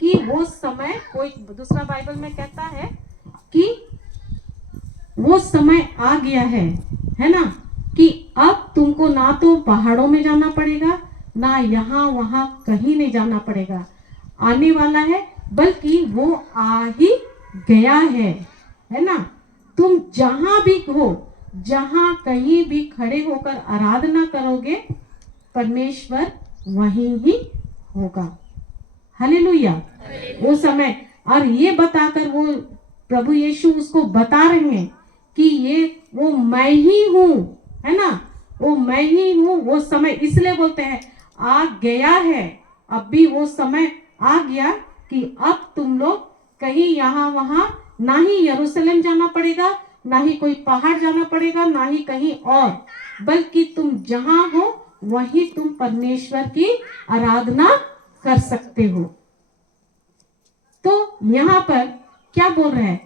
कि वो समय, कोई दूसरा बाइबल में कहता है कि वो समय आ गया है ना, कि अब तुमको ना तो पहाड़ों में जाना पड़ेगा, ना यहाँ वहां कहीं नहीं जाना पड़ेगा, आने वाला है, बल्कि वो आ ही गया है ना। तुम जहां भी हो, जहां कहीं भी खड़े होकर आराधना करोगे, परमेश्वर वहीं ही होगा। हालेलुया। वो समय, और ये बताकर वो प्रभु यीशु उसको बता रहे हैं कि ये वो मैं ही हूँ, है ना, वो मैं ही हूँ। वो समय इसलिए बोलते हैं आ गया है, अब भी वो समय आ गया कि अब तुम लोग कहीं यहाँ वहां ना ही यरूशलेम जाना पड़ेगा, ना ही कोई पहाड़ जाना पड़ेगा, ना ही कहीं और, बल्कि तुम जहां हो वहीं तुम परमेश्वर की आराधना कर सकते हो। तो यहाँ पर क्या बोल रहे हैं,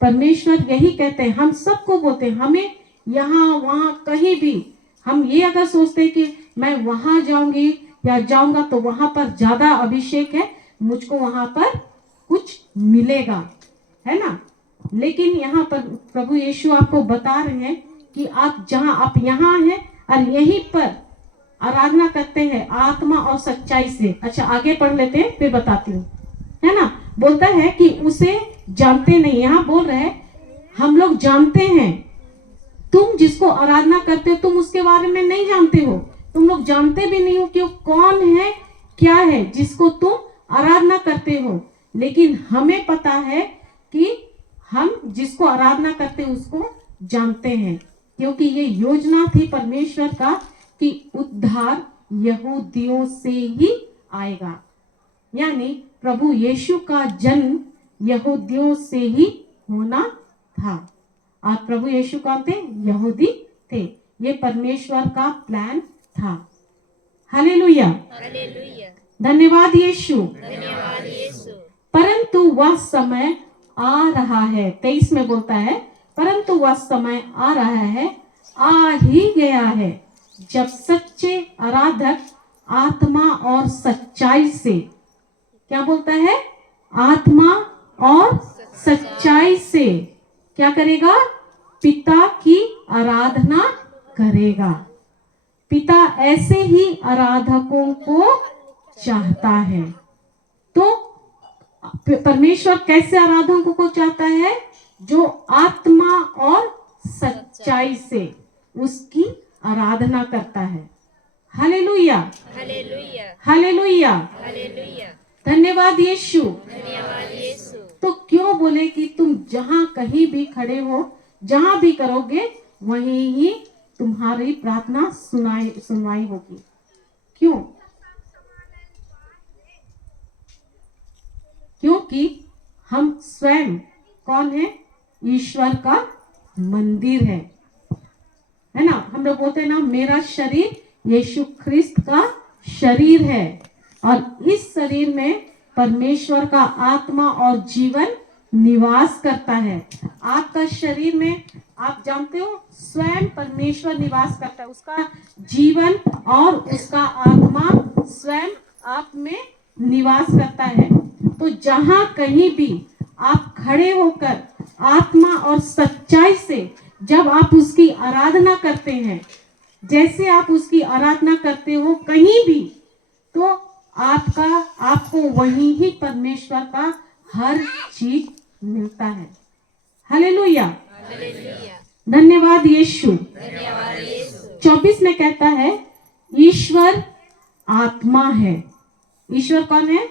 परमेश्वर यही कहते हैं, हम सबको बोलते हैं, हमें यहाँ वहां कहीं भी, हम ये अगर सोचते हैं कि मैं वहां जाऊंगी या जाऊंगा तो वहां पर ज्यादा अभिषेक है, मुझको वहां पर कुछ मिलेगा, है ना, लेकिन यहाँ पर प्रभु यीशु आपको बता रहे हैं कि आप जहां आप यहाँ हैं और यहीं पर आराधना करते हैं आत्मा और सच्चाई से। अच्छा, आगे पढ़ लेते हैं, फिर बताती हूँ, है ना। बोलता है कि उसे जानते नहीं, यहाँ बोल रहे हैं हम लोग जानते हैं, तुम जिसको आराधना करते हो तुम उसके बारे में नहीं जानते हो, तुम लोग जानते भी नहीं हो कि वो कौन है, क्या है जिसको तुम आराधना करते हो, लेकिन हमें पता है कि हम जिसको आराधना करते हैं उसको जानते हैं, क्योंकि ये योजना थी परमेश्वर का कि उद्धार यहूदियों से ही आएगा, यानी प्रभु यीशु का जन्म यहूदियों से ही होना था। और प्रभु यीशु कौन थे, यहूदी थे, ये परमेश्वर का प्लान था। Hallelujah, hallelujah. धन्यवाद यीशु। धन्यवाद यीशु। परंतु वह समय आ रहा है, 23 में बोलता है, परंतु वह समय आ रहा है, आ ही गया है, जब सच्चे आराधक आत्मा और सच्चाई से, क्या बोलता है, आत्मा और सच्चाई से क्या करेगा, पिता की आराधना करेगा। पिता ऐसे ही आराधकों को चाहता है। तो परमेश्वर कैसे आराधकों को चाहता है, जो आत्मा और सच्चाई से उसकी आराधना करता है। Hallelujah, hallelujah. Hallelujah, hallelujah. धन्यवाद यीशु। धन्यवाद यीशु। तो क्यों बोले कि तुम जहां कहीं भी खड़े हो, जहां भी करोगे वहीं ही तुम्हारी प्रार्थना सुनाई होगी। क्यों, क्योंकि हम स्वयं कौन है, ईश्वर का मंदिर है ना। हम लोग बोलते हैं ना, मेरा शरीर यीशु ख्रिस्त का शरीर है, और इस शरीर में परमेश्वर का आत्मा और जीवन निवास करता है। आपका शरीर में आप जानते हो स्वयं परमेश्वर निवास करता है, उसका जीवन और उसका आत्मा स्वयं आप में निवास करता है। तो जहां कहीं भी आप खड़े होकर आत्मा और सच्चाई से जब आप उसकी आराधना करते हैं, जैसे आप उसकी आराधना करते हो कहीं भी, तो आपको वहीं ही परमेश्वर का हर चीज मिलता है। हालेलुया, हालेलुया, धन्यवाद यीशु। धन्यवाद यीशु। 24 में कहता है ईश्वर आत्मा है। ईश्वर कौन है?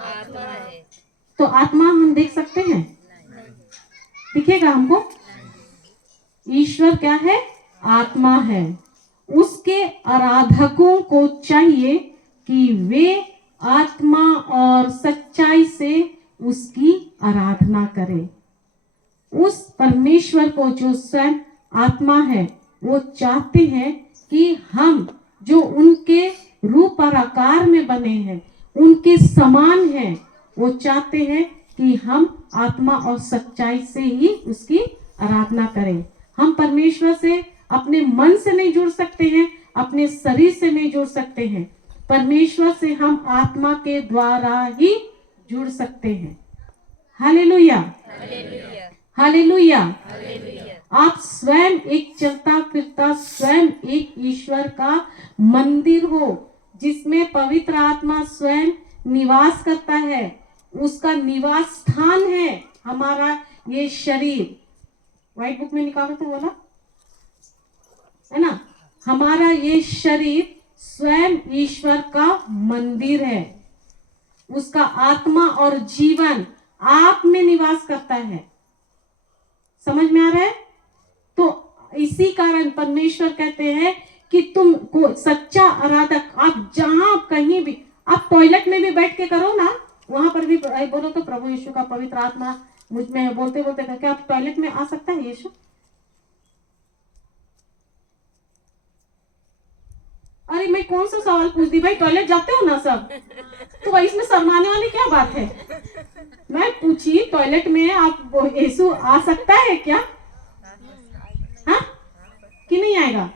आत्मा है। तो आत्मा हम देख सकते हैं? दिखेगा हमको? ईश्वर क्या है? आत्मा है। उसके आराधकों को चाहिए कि वे आत्मा और सच्चाई से उसकी आराधना करें। उस परमेश्वर को जो स्वयं आत्मा है वो चाहते हैं कि हम जो उनके रूप और आकार में बने हैं, उनके समान हैं, वो चाहते हैं कि हम आत्मा और सच्चाई से ही उसकी आराधना करें। हम परमेश्वर से अपने मन से नहीं जुड़ सकते हैं, अपने शरीर से नहीं जुड़ सकते हैं। परमेश्वर से हम आत्मा के द्वारा ही जुड़ सकते हैं। Hallelujah, hallelujah, hallelujah. हालेलुया। आप स्वयं एक चलता फिरता स्वयं एक ईश्वर का मंदिर हो, जिसमें पवित्र आत्मा स्वयं निवास करता है। उसका निवास स्थान है हमारा ये शरीर। व्हाइट बुक में निकालो तो बोला है ना, हमारा ये शरीर स्वयं ईश्वर का मंदिर है। उसका आत्मा और जीवन आप में निवास करता है। समझ में आ रहा है? तो इसी कारण परमेश्वर कहते हैं कि तुम को सच्चा आराधक, आप जहां कहीं भी, आप टॉयलेट में भी बैठ के करो ना, वहां पर भी बोलो तो प्रभु यीशु का पवित्र आत्मा मुझ में है, बोलते बोलते क्या आप टॉयलेट में आ सकता है यीशु? अरे मैं कौन सा सवाल पूछ दी भाई, टॉयलेट जाते हो ना सब, तो भाई इसमें शर्माने वाली क्या बात है? मैं पूछी टॉयलेट में आप यीशु आ सकता है क्या? हाँ कि नहीं आएगा?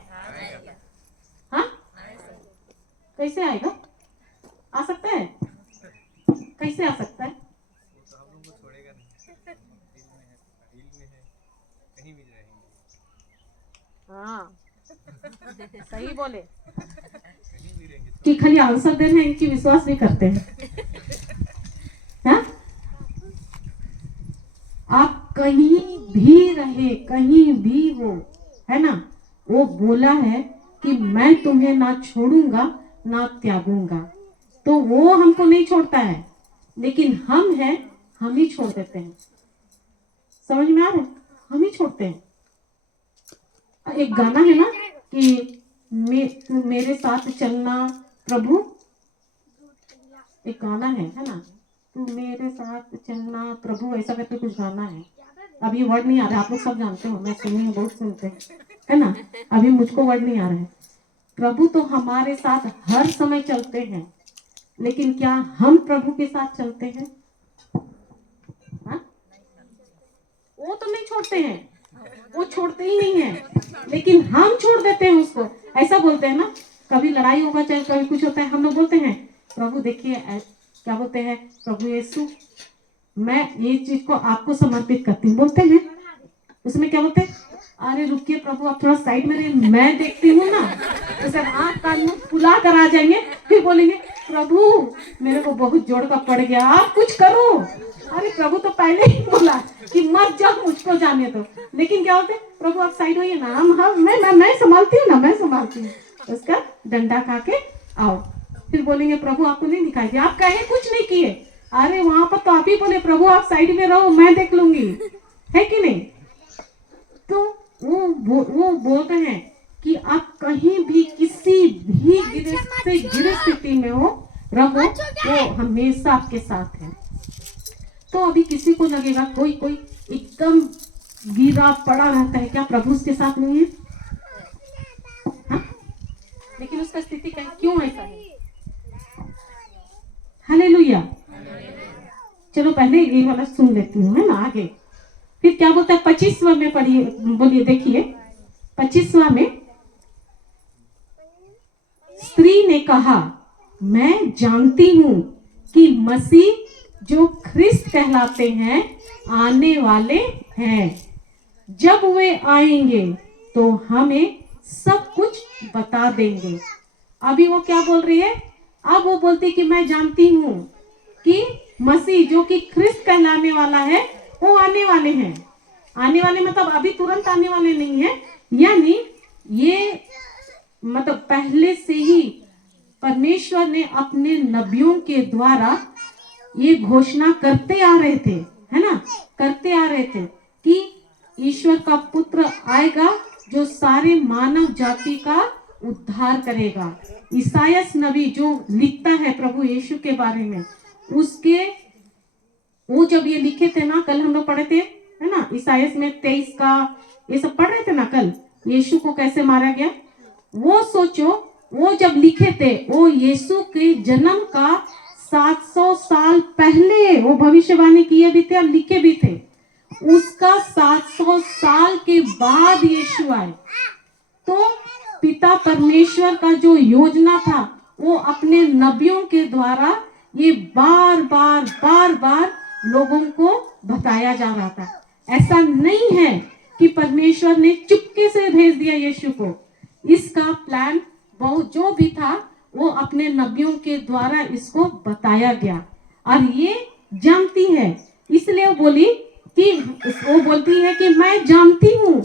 हाँ कैसे आएगा? आ सकता है? कैसे आ सकता है? हाँ सही बोले कि खाली आंसर दे रहे हैं कि विश्वास भी करते हैं। हाँ? आप कहीं भी रहे, कहीं भी हो, है ना, वो बोला है कि मैं तुम्हें ना छोड़ूंगा ना त्यागूंगा। तो वो हमको नहीं छोड़ता है, लेकिन हम हैं, हम ही छोड़ देते हैं। समझ में आ रहा है? हम ही छोड़ते हैं। एक गाना है ना कि तू मेरे साथ चलना प्रभु, एक गाना है ना, तू मेरे साथ चलना प्रभु, ऐसा करके कुछ गाना है। अभी वर्ड नहीं आ रहा, आप लोग सब जानते हो, मैं सुनी हूँ, बहुत सुनते हैं, है ना। अभी मुझको वर्ड नहीं आ रहा है। प्रभु तो हमारे साथ हर समय चलते हैं, लेकिन क्या हम प्रभु के साथ चलते हैं? हा? वो तो नहीं छोड़ते हैं, वो छोड़ते ही नहीं है, लेकिन हम छोड़ देते हैं उसको। ऐसा बोलते हैं ना, कभी लड़ाई होगा चाहे कभी कुछ होता है, हम लोग बोलते हैं प्रभु देखिए, क्या बोलते हैं, प्रभु यीशु मैं ये चीज को आपको समर्पित करती हूँ, बोलते हैं। उसमें क्या बोलते हैं, अरे रुकिए प्रभु आप थोड़ा साइड में रहिए, मैं देखती हूँ ना। तो सब आँख कान मुंह फुला कर आ जाएंगे, फिर बोलेंगे प्रभु मेरे को बहुत जोड़ का पड़ गया, आप कुछ करो। अरे प्रभु तो पहले ही बोला कि मत जाओ, मुझको जाने दो। लेकिन क्या होते, प्रभु आप साइड होइए ना, मैं संभालती हूँ ना, मैं संभालती हूँ। उसका डंडा खा के आओ, फिर बोलेंगे प्रभु आपको नहीं दिखाई दिया, आप कहे कुछ नहीं किए। अरे वहां पर तो आप ही बोले प्रभु आप साइड में रहो, मैं देख लूंगी, है कि नहीं। तो वो बोलते हैं कि आप कहीं भी किसी भी गिरे स्थिति में हो रहो, वो हमेशा आपके साथ है। तो अभी किसी को लगेगा कोई एकदम गिरा पड़ा रहता है, क्या प्रभु उसके साथ नहीं है? हा? लेकिन उसका स्थिति क्यों ऐसा है? हालेलुया। चलो पहले ये वाला सुन लेती हूँ, है ना, आगे फिर क्या बोलता है 25वां में पढ़िए, बोलिए, देखिए 25वां में स्त्री ने कहा मैं जानती हूँ कि मसीह जो ख्रिस्त कहलाते हैं आने वाले हैं, जब वे आएंगे तो हमें सब कुछ बता देंगे। अभी वो क्या बोल रही है, अब वो बोलती कि मैं जानती हूँ कि मसीह जो कि ख्रिस्त कहलाने वाला है वो आने वाले हैं। आने वाले मतलब अभी तुरंत आने वाले नहीं है, यानी ये मतलब पहले से ही परमेश्वर ने अपने नबियों के द्वारा ये घोषणा करते आ रहे थे, है ना, करते आ रहे थे कि ईश्वर का पुत्र आएगा जो सारे मानव जाति का उद्धार करेगा। ईसायास नबी जो लिखता है प्रभु यीशु के बारे में, उसके वो जब ये लिखे थे ना, कल हम लोग पढ़े थे, है ना, ईसायास में 23 का ये सब पढ़ रहे थे ना कल, यीशु को कैसे मारा गया। वो सोचो, वो जब लिखे थे, वो यीशु के जन्म का 700 साल पहले वो भविष्यवाणी किए भी थे और लिखे भी थे। उसका 700 साल के बाद यीशु आए। तो पिता परमेश्वर का जो योजना था वो अपने नबियों के द्वारा ये बार बार लोगों को बताया जा रहा था। ऐसा नहीं है कि परमेश्वर ने चुपके से भेज दिया यीशु को। इसका प्लान बहुत जो भी था वो अपने नबियों के द्वारा इसको बताया गया। और ये जानती है, इसलिए वो बोलती है कि मैं जानती हूँ,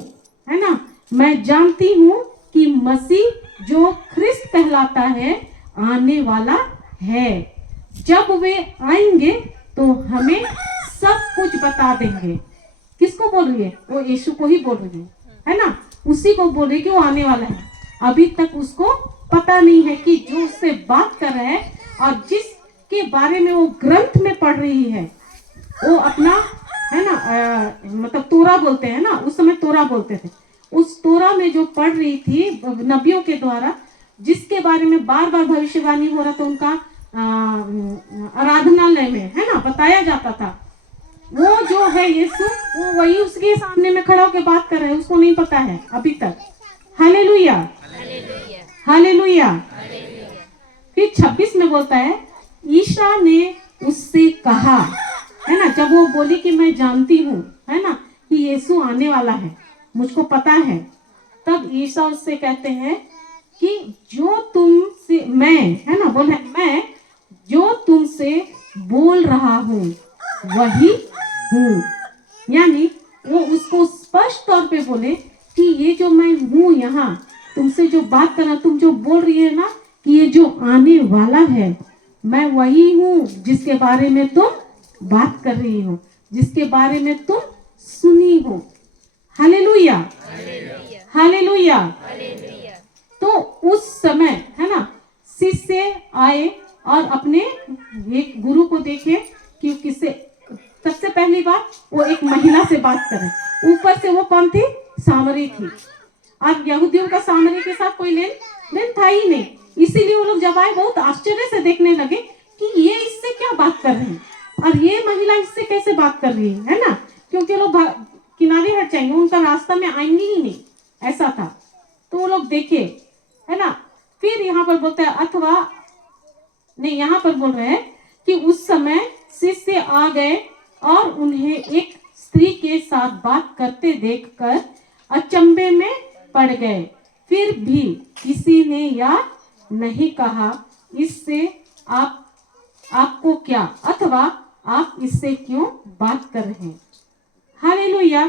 है ना, मैं जानती हूँ कि मसीह जो ख्रिस्त कहलाता है आने वाला है। जब वे आएंगे तो हमें सब कुछ बता देंगे। किसको बोल रही है? वो यीशु को ही बोल रही है ना, उसी को बोल रही है कि वो आने वाला है। अभी तक उसको पता नहीं है कि जो उससे बात कर रहा है और जिसके बारे में वो ग्रंथ में पढ़ रही है, वो अपना, है ना, मतलब तोरा बोलते हैं ना, उस समय तोरा बोलते थे। उस तोरा में जो पढ़ रही थी नबियों के द्वारा, जिसके बारे में बार बार भविष्यवाणी हो रहा था, उनका आराधनालय में, है ना, बताया जाता था। वो जो है यीशु, वो वही उसके सामने में खड़ा होकर बात कर रहा है, उसको नहीं पता है अभी तक। Hallelujah, hallelujah. फिर 26 में बोलता है, ईशा ने उससे कहा, है ना, जब वो बोली कि मैं जानती हूँ, है ना, कि यीशु आने वाला है, मुझको पता है, तब ईशा उससे कहते हैं कि जो तुमसे मैं, है ना, बोले मैं जो तुमसे बोल रहा हूँ वही हूँ। यानी वो उसको स्पष्ट तौर पे बोले कि ये जो मैं हूँ यहाँ तुमसे जो बात कर रहा, तुम जो बोल रही है ना कि ये जो आने वाला है, मैं वही हूँ जिसके बारे में तुम बात कर रही हो, जिसके बारे में तुम सुनी हो। Hallelujah, hallelujah. तो उस समय, है ना, शिष्य आए और अपने एक गुरु को देखे कि किससे, सबसे पहली बात वो एक महिला से बात करे। ऊपर से वो कौन थी? सामरी थी। और यहूदियों का सामरी के साथ कोई लेन था ही नहीं। इसीलिए वो लोग जब आए बहुत आश्चर्य से देखने लगे कि ये इससे क्या बात कर रहे हैं और ये महिला इससे कैसे बात कर रही है ना, क्योंकि लोग किनारे हट जाएंगे, उनका रास्ता में आएंगे ही नहीं, ऐसा था। तो वो लोग देखे, है ना। फिर यहाँ पर बोलता है, अथवा नहीं, यहाँ पर बोल रहे हैं कि उस समय शिष्य आ गए और उन्हें एक स्त्री के साथ बात करते देखकर अचंभे में पड़ गए। फिर भी किसी ने यह नहीं कहा, इससे आपको क्या, अथवा आप इससे क्यों बात कर रहे हैं। हालेलुया।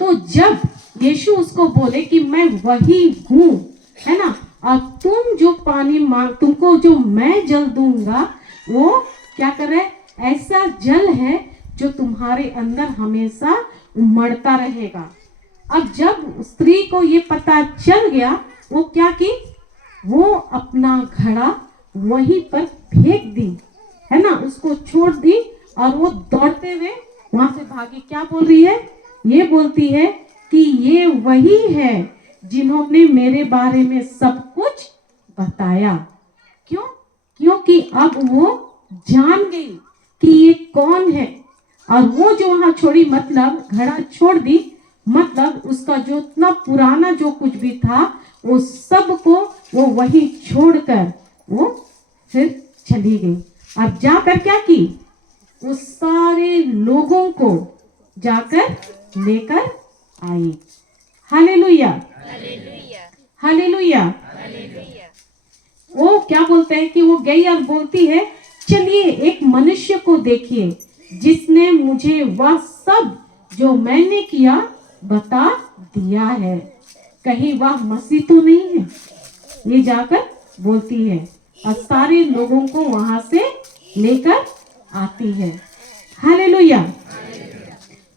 तो जब यीशु उसको बोले कि मैं वही हूँ, है ना, और तुम जो पानी तुमको जो मैं जल दूंगा, वो क्या कर रहे, ऐसा जल है जो तुम्हारे अंदर हमेशा उमड़ता रहेगा। अब जब स्त्री को ये पता चल गया, वो क्या की, वो अपना घड़ा वहीं पर फेंक दी, है ना, उसको छोड़ दी और वो दौड़ते हुए वहां से भागी। क्या बोल रही है? ये बोलती है कि ये वही है जिन्होंने मेरे बारे में सब कुछ बताया। क्यों? क्योंकि अब वो जान गई कि ये कौन है। और वो जो वहां छोड़ी, मतलब घड़ा छोड़ दी, मतलब उसका जो इतना पुराना जो कुछ भी था वो सब को वो वही छोड़कर वो फिर चली गई। अब जाकर क्या की, उस सारे लोगों को जाकर लेकर आई। Hallelujah, hallelujah. वो क्या बोलते हैं कि वो गई और बोलती है, चलिए एक मनुष्य को देखिए जिसने मुझे वह सब जो मैंने किया बता दिया है। कहीं वह मसीह तो नहीं है? ये जाकर बोलती है और सारे लोगों को वहां से लेकर आती है। हालेलुया।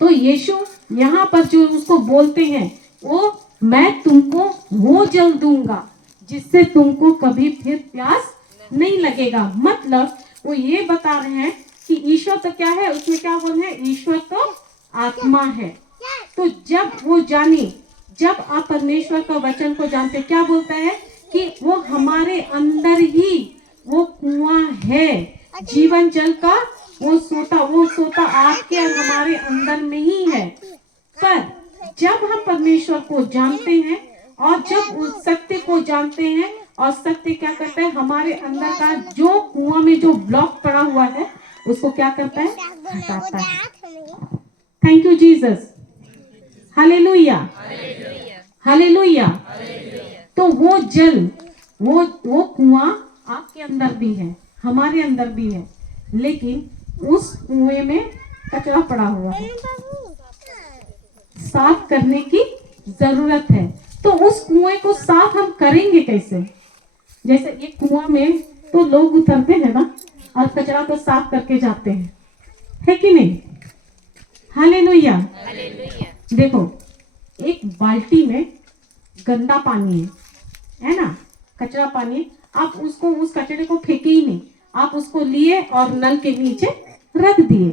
तो यीशु यहाँ पर जो उसको बोलते हैं, वो मैं तुमको वो जल दूंगा जिससे तुमको कभी फिर प्यास नहीं लगेगा। मतलब वो ये बता रहे हैं कि ईश्वर तो क्या है, उसमें क्या बोल है, ईश्वर तो आत्मा है। तो जब वो जाने, जब आप परमेश्वर का वचन को जानते, क्या बोलता है कि वो हमारे अंदर ही वो कुआं है जीवन जल का। वो सोता आपके और हमारे अंदर में ही है। पर जब हम परमेश्वर को जानते हैं और जब उस सत्य को जानते हैं, और सत्य क्या करता है, हमारे अंदर का जो कुआं में जो ब्लॉक पड़ा हुआ है उसको क्या करता है, हटाता है। Thank you Jesus. Hallelujah, hallelujah. तो वो जल, वो कुआं आपके अंदर भी है, हमारे अंदर भी है, लेकिन उस कुएं में कचरा पड़ा हुआ है, साफ करने की जरूरत है। तो उस कुएं को साफ हम करेंगे कैसे? जैसे ये कुआं में तो लोग उतरते हैं ना और कचरा को साफ करके जाते हैं, है कि नहीं? हालेलुया। देखो, एक बाल्टी में गंदा पानी है ना, कचरा पानी, आप उसको, उस कचरे को फेंके ही नहीं, आप उसको लिए और नल के नीचे रख दिए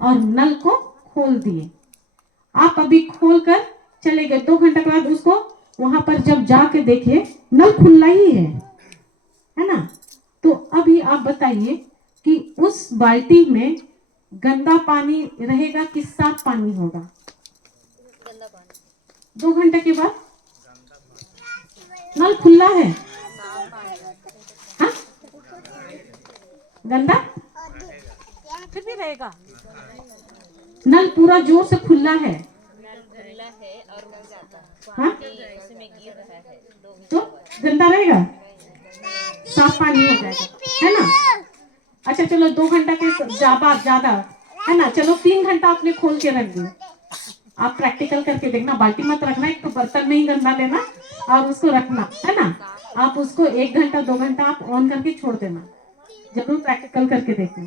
और नल को खोल दिए। आप अभी खोल कर चले गए, 2 घंटे के बाद उसको वहां पर जब जाके देखे, नल खुला ही है ना। तो अभी आप बताइए कि उस बाल्टी में गंदा पानी रहेगा कि साफ पानी होगा? 2 घंटे के बाद नल खुला है, हाँ? गंदा फिर भी रहेगा। नल पूरा जोर से खुला है, हाँ? तो गंदा रहेगा, साफ पानी हो जाएगा, है ना। अच्छा चलो 2 घंटा के ज्यादा है ना, चलो 3 घंटा आपने खोल के रख दिया। आप प्रैक्टिकल करके देखना, बाल्टी मत रखना, एक तो बर्तन में ही गंदा लेना और उसको रखना, है ना। आप उसको 1 घंटा 2 घंटा आप ऑन करके छोड़ देना, जरूर प्रैक्टिकल करके देखना,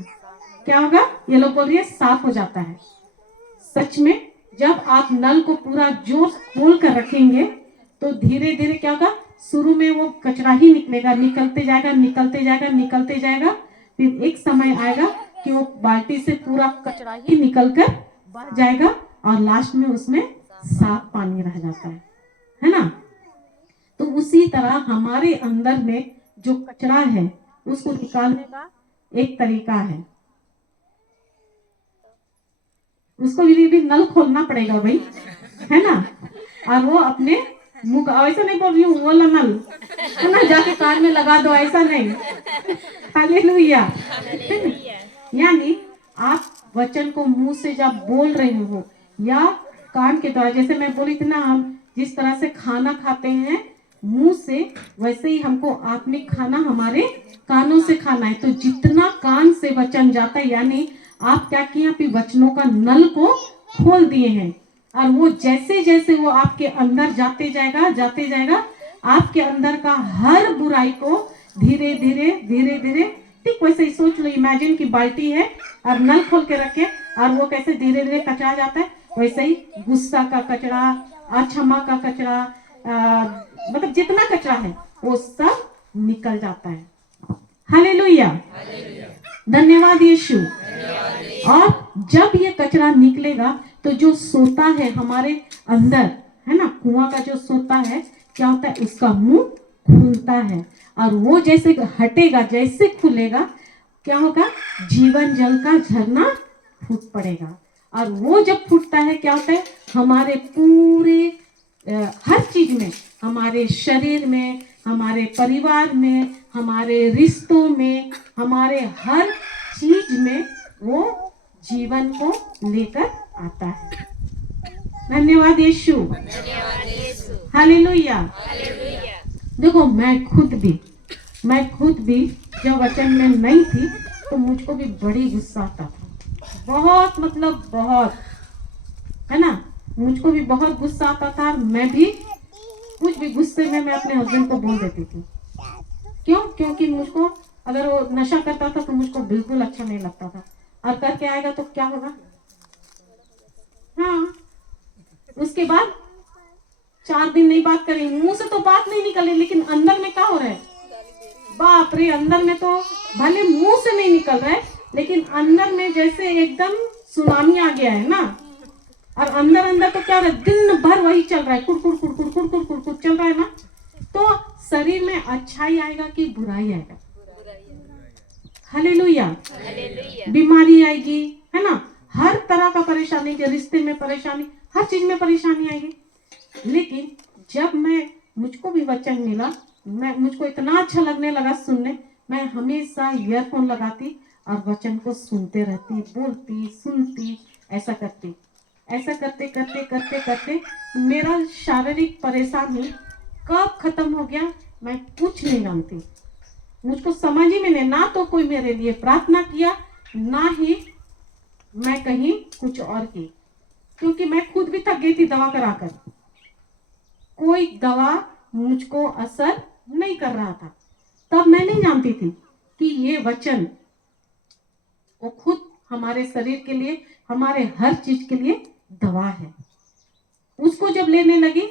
क्या होगा। ये लोग बोल रही है साफ हो जाता है। सच में जब आप नल को पूरा जोर खोल कर रखेंगे तो धीरे धीरे क्या होगा, शुरू में वो कचरा ही निकलेगा, निकलते जाएगा निकलते जाएगा निकलते जाएगा, फिर एक समय आएगा कि वो बाल्टी से पूरा कचरा ही निकल कर बह जाएगा और लास्ट में उसमें साफ पानी रह जाता है ना। तो उसी तरह हमारे अंदर में जो कचरा है उसको निकालने का एक तरीका है, उसको भी नल खोलना पड़ेगा भाई, है ना। और वो अपने मुंह का, ऐसा नहीं बोल रही हूँ, वो नल है ना, जाके कान में लगा दो, ऐसा नहीं। हालेलुया। यानी आप वचन को मुंह से जब बोल रहे हो या कान के द्वारा, जैसे मैं बोली थी ना, हम जिस तरह से खाना खाते हैं मुंह से, वैसे ही हमको आत्मिक खाना हमारे कानों से खाना है। तो जितना कान से वचन जाता है, यानी आप क्या किए, आप वचनों का नल को खोल दिए हैं, और वो जैसे जैसे वो आपके अंदर जाते जाएगा आपके अंदर का हर बुराई को धीरे धीरे ठीक वैसे ही सोच लो, इमेजिन की बाल्टी है और नल खोल के रखे और वो कैसे धीरे धीरे कचरा जाता है, वैसे ही गुस्सा का कचरा, अक्षमा का कचरा, मतलब जितना कचरा है वो सब निकल जाता है। हालेलुया, धन्यवाद यीशु। और जब ये कचरा निकलेगा तो जो सोता है हमारे अंदर, है ना, कुआं का जो सोता है, क्या होता है, उसका मुंह खुलता है और वो जैसे हटेगा, जैसे खुलेगा, क्या होगा, जीवन जल का झरना फूट पड़ेगा। और वो जब फूटता है क्या होता है, हमारे पूरे हर चीज में, हमारे शरीर में, हमारे परिवार में, हमारे रिश्तों में, हमारे हर चीज में वो जीवन को लेकर आता है। धन्यवाद यीशु, हालेलुया। देखो मैं खुद भी जब वचन में नहीं थी तो मुझको भी बड़ी गुस्सा आता था, बहुत, मतलब बहुत। है ना। मुझको भी बहुत गुस्सा आता था और मैं भी कुछ भी गुस्से में मैं अपने हस्बैंड को बोल देती थी। क्यों? क्योंकि मुझको अगर वो नशा करता था तो मुझको बिल्कुल अच्छा नहीं लगता था, और करके आएगा तो क्या होगा। हाँ, उसके बाद 4 दिन नहीं बात करेंगे, मुंह से तो बात नहीं निकले, लेकिन अंदर में क्या हो रहा है, बाप रे, अंदर में तो भले मुंह से नहीं निकल रहा है, लेकिन अंदर में जैसे एकदम सुनामी आ गया है ना। और अंदर अंदर तो क्या हो रहा है, दिन भर वही चल रहा है, कुड़कुड़ कुड़कुड़ कुड़कुड़ कुड़कुड़ चल रहा है ना। तो शरीर में अच्छाई आएगा कि बुराई आएगा? हालेलुया। हालेलुया। बीमारी आएगी, है ना, हर तरह का परेशानी, के रिश्ते में परेशानी, हर चीज में परेशानी आएगी। लेकिन जब मुझको भी वचन मिला, मुझको इतना अच्छा लगने लगा सुनने, मैं हमेशा ईयरफोन लगाती और वचन को सुनते रहती, बोलती, सुनती, ऐसा करती। ऐसा करते करते करते करते मेरा शारीरिक परेशानी कब खत्म हो गया मैं कुछ नहीं जानती। मुझको समझ ही में नहीं, ना तो कोई मेरे लिए प्रार्थना किया, ना ही मैं कहीं कुछ और की, क्योंकि मैं खुद भी थक गई थी दवा कराकर। कोई दवा मुझको असर नहीं कर रहा था। तब मैं नहीं जानती थी कि ये वचन वो खुद हमारे शरीर के लिए, हमारे हर चीज के लिए दवा है। उसको जब लेने लगी,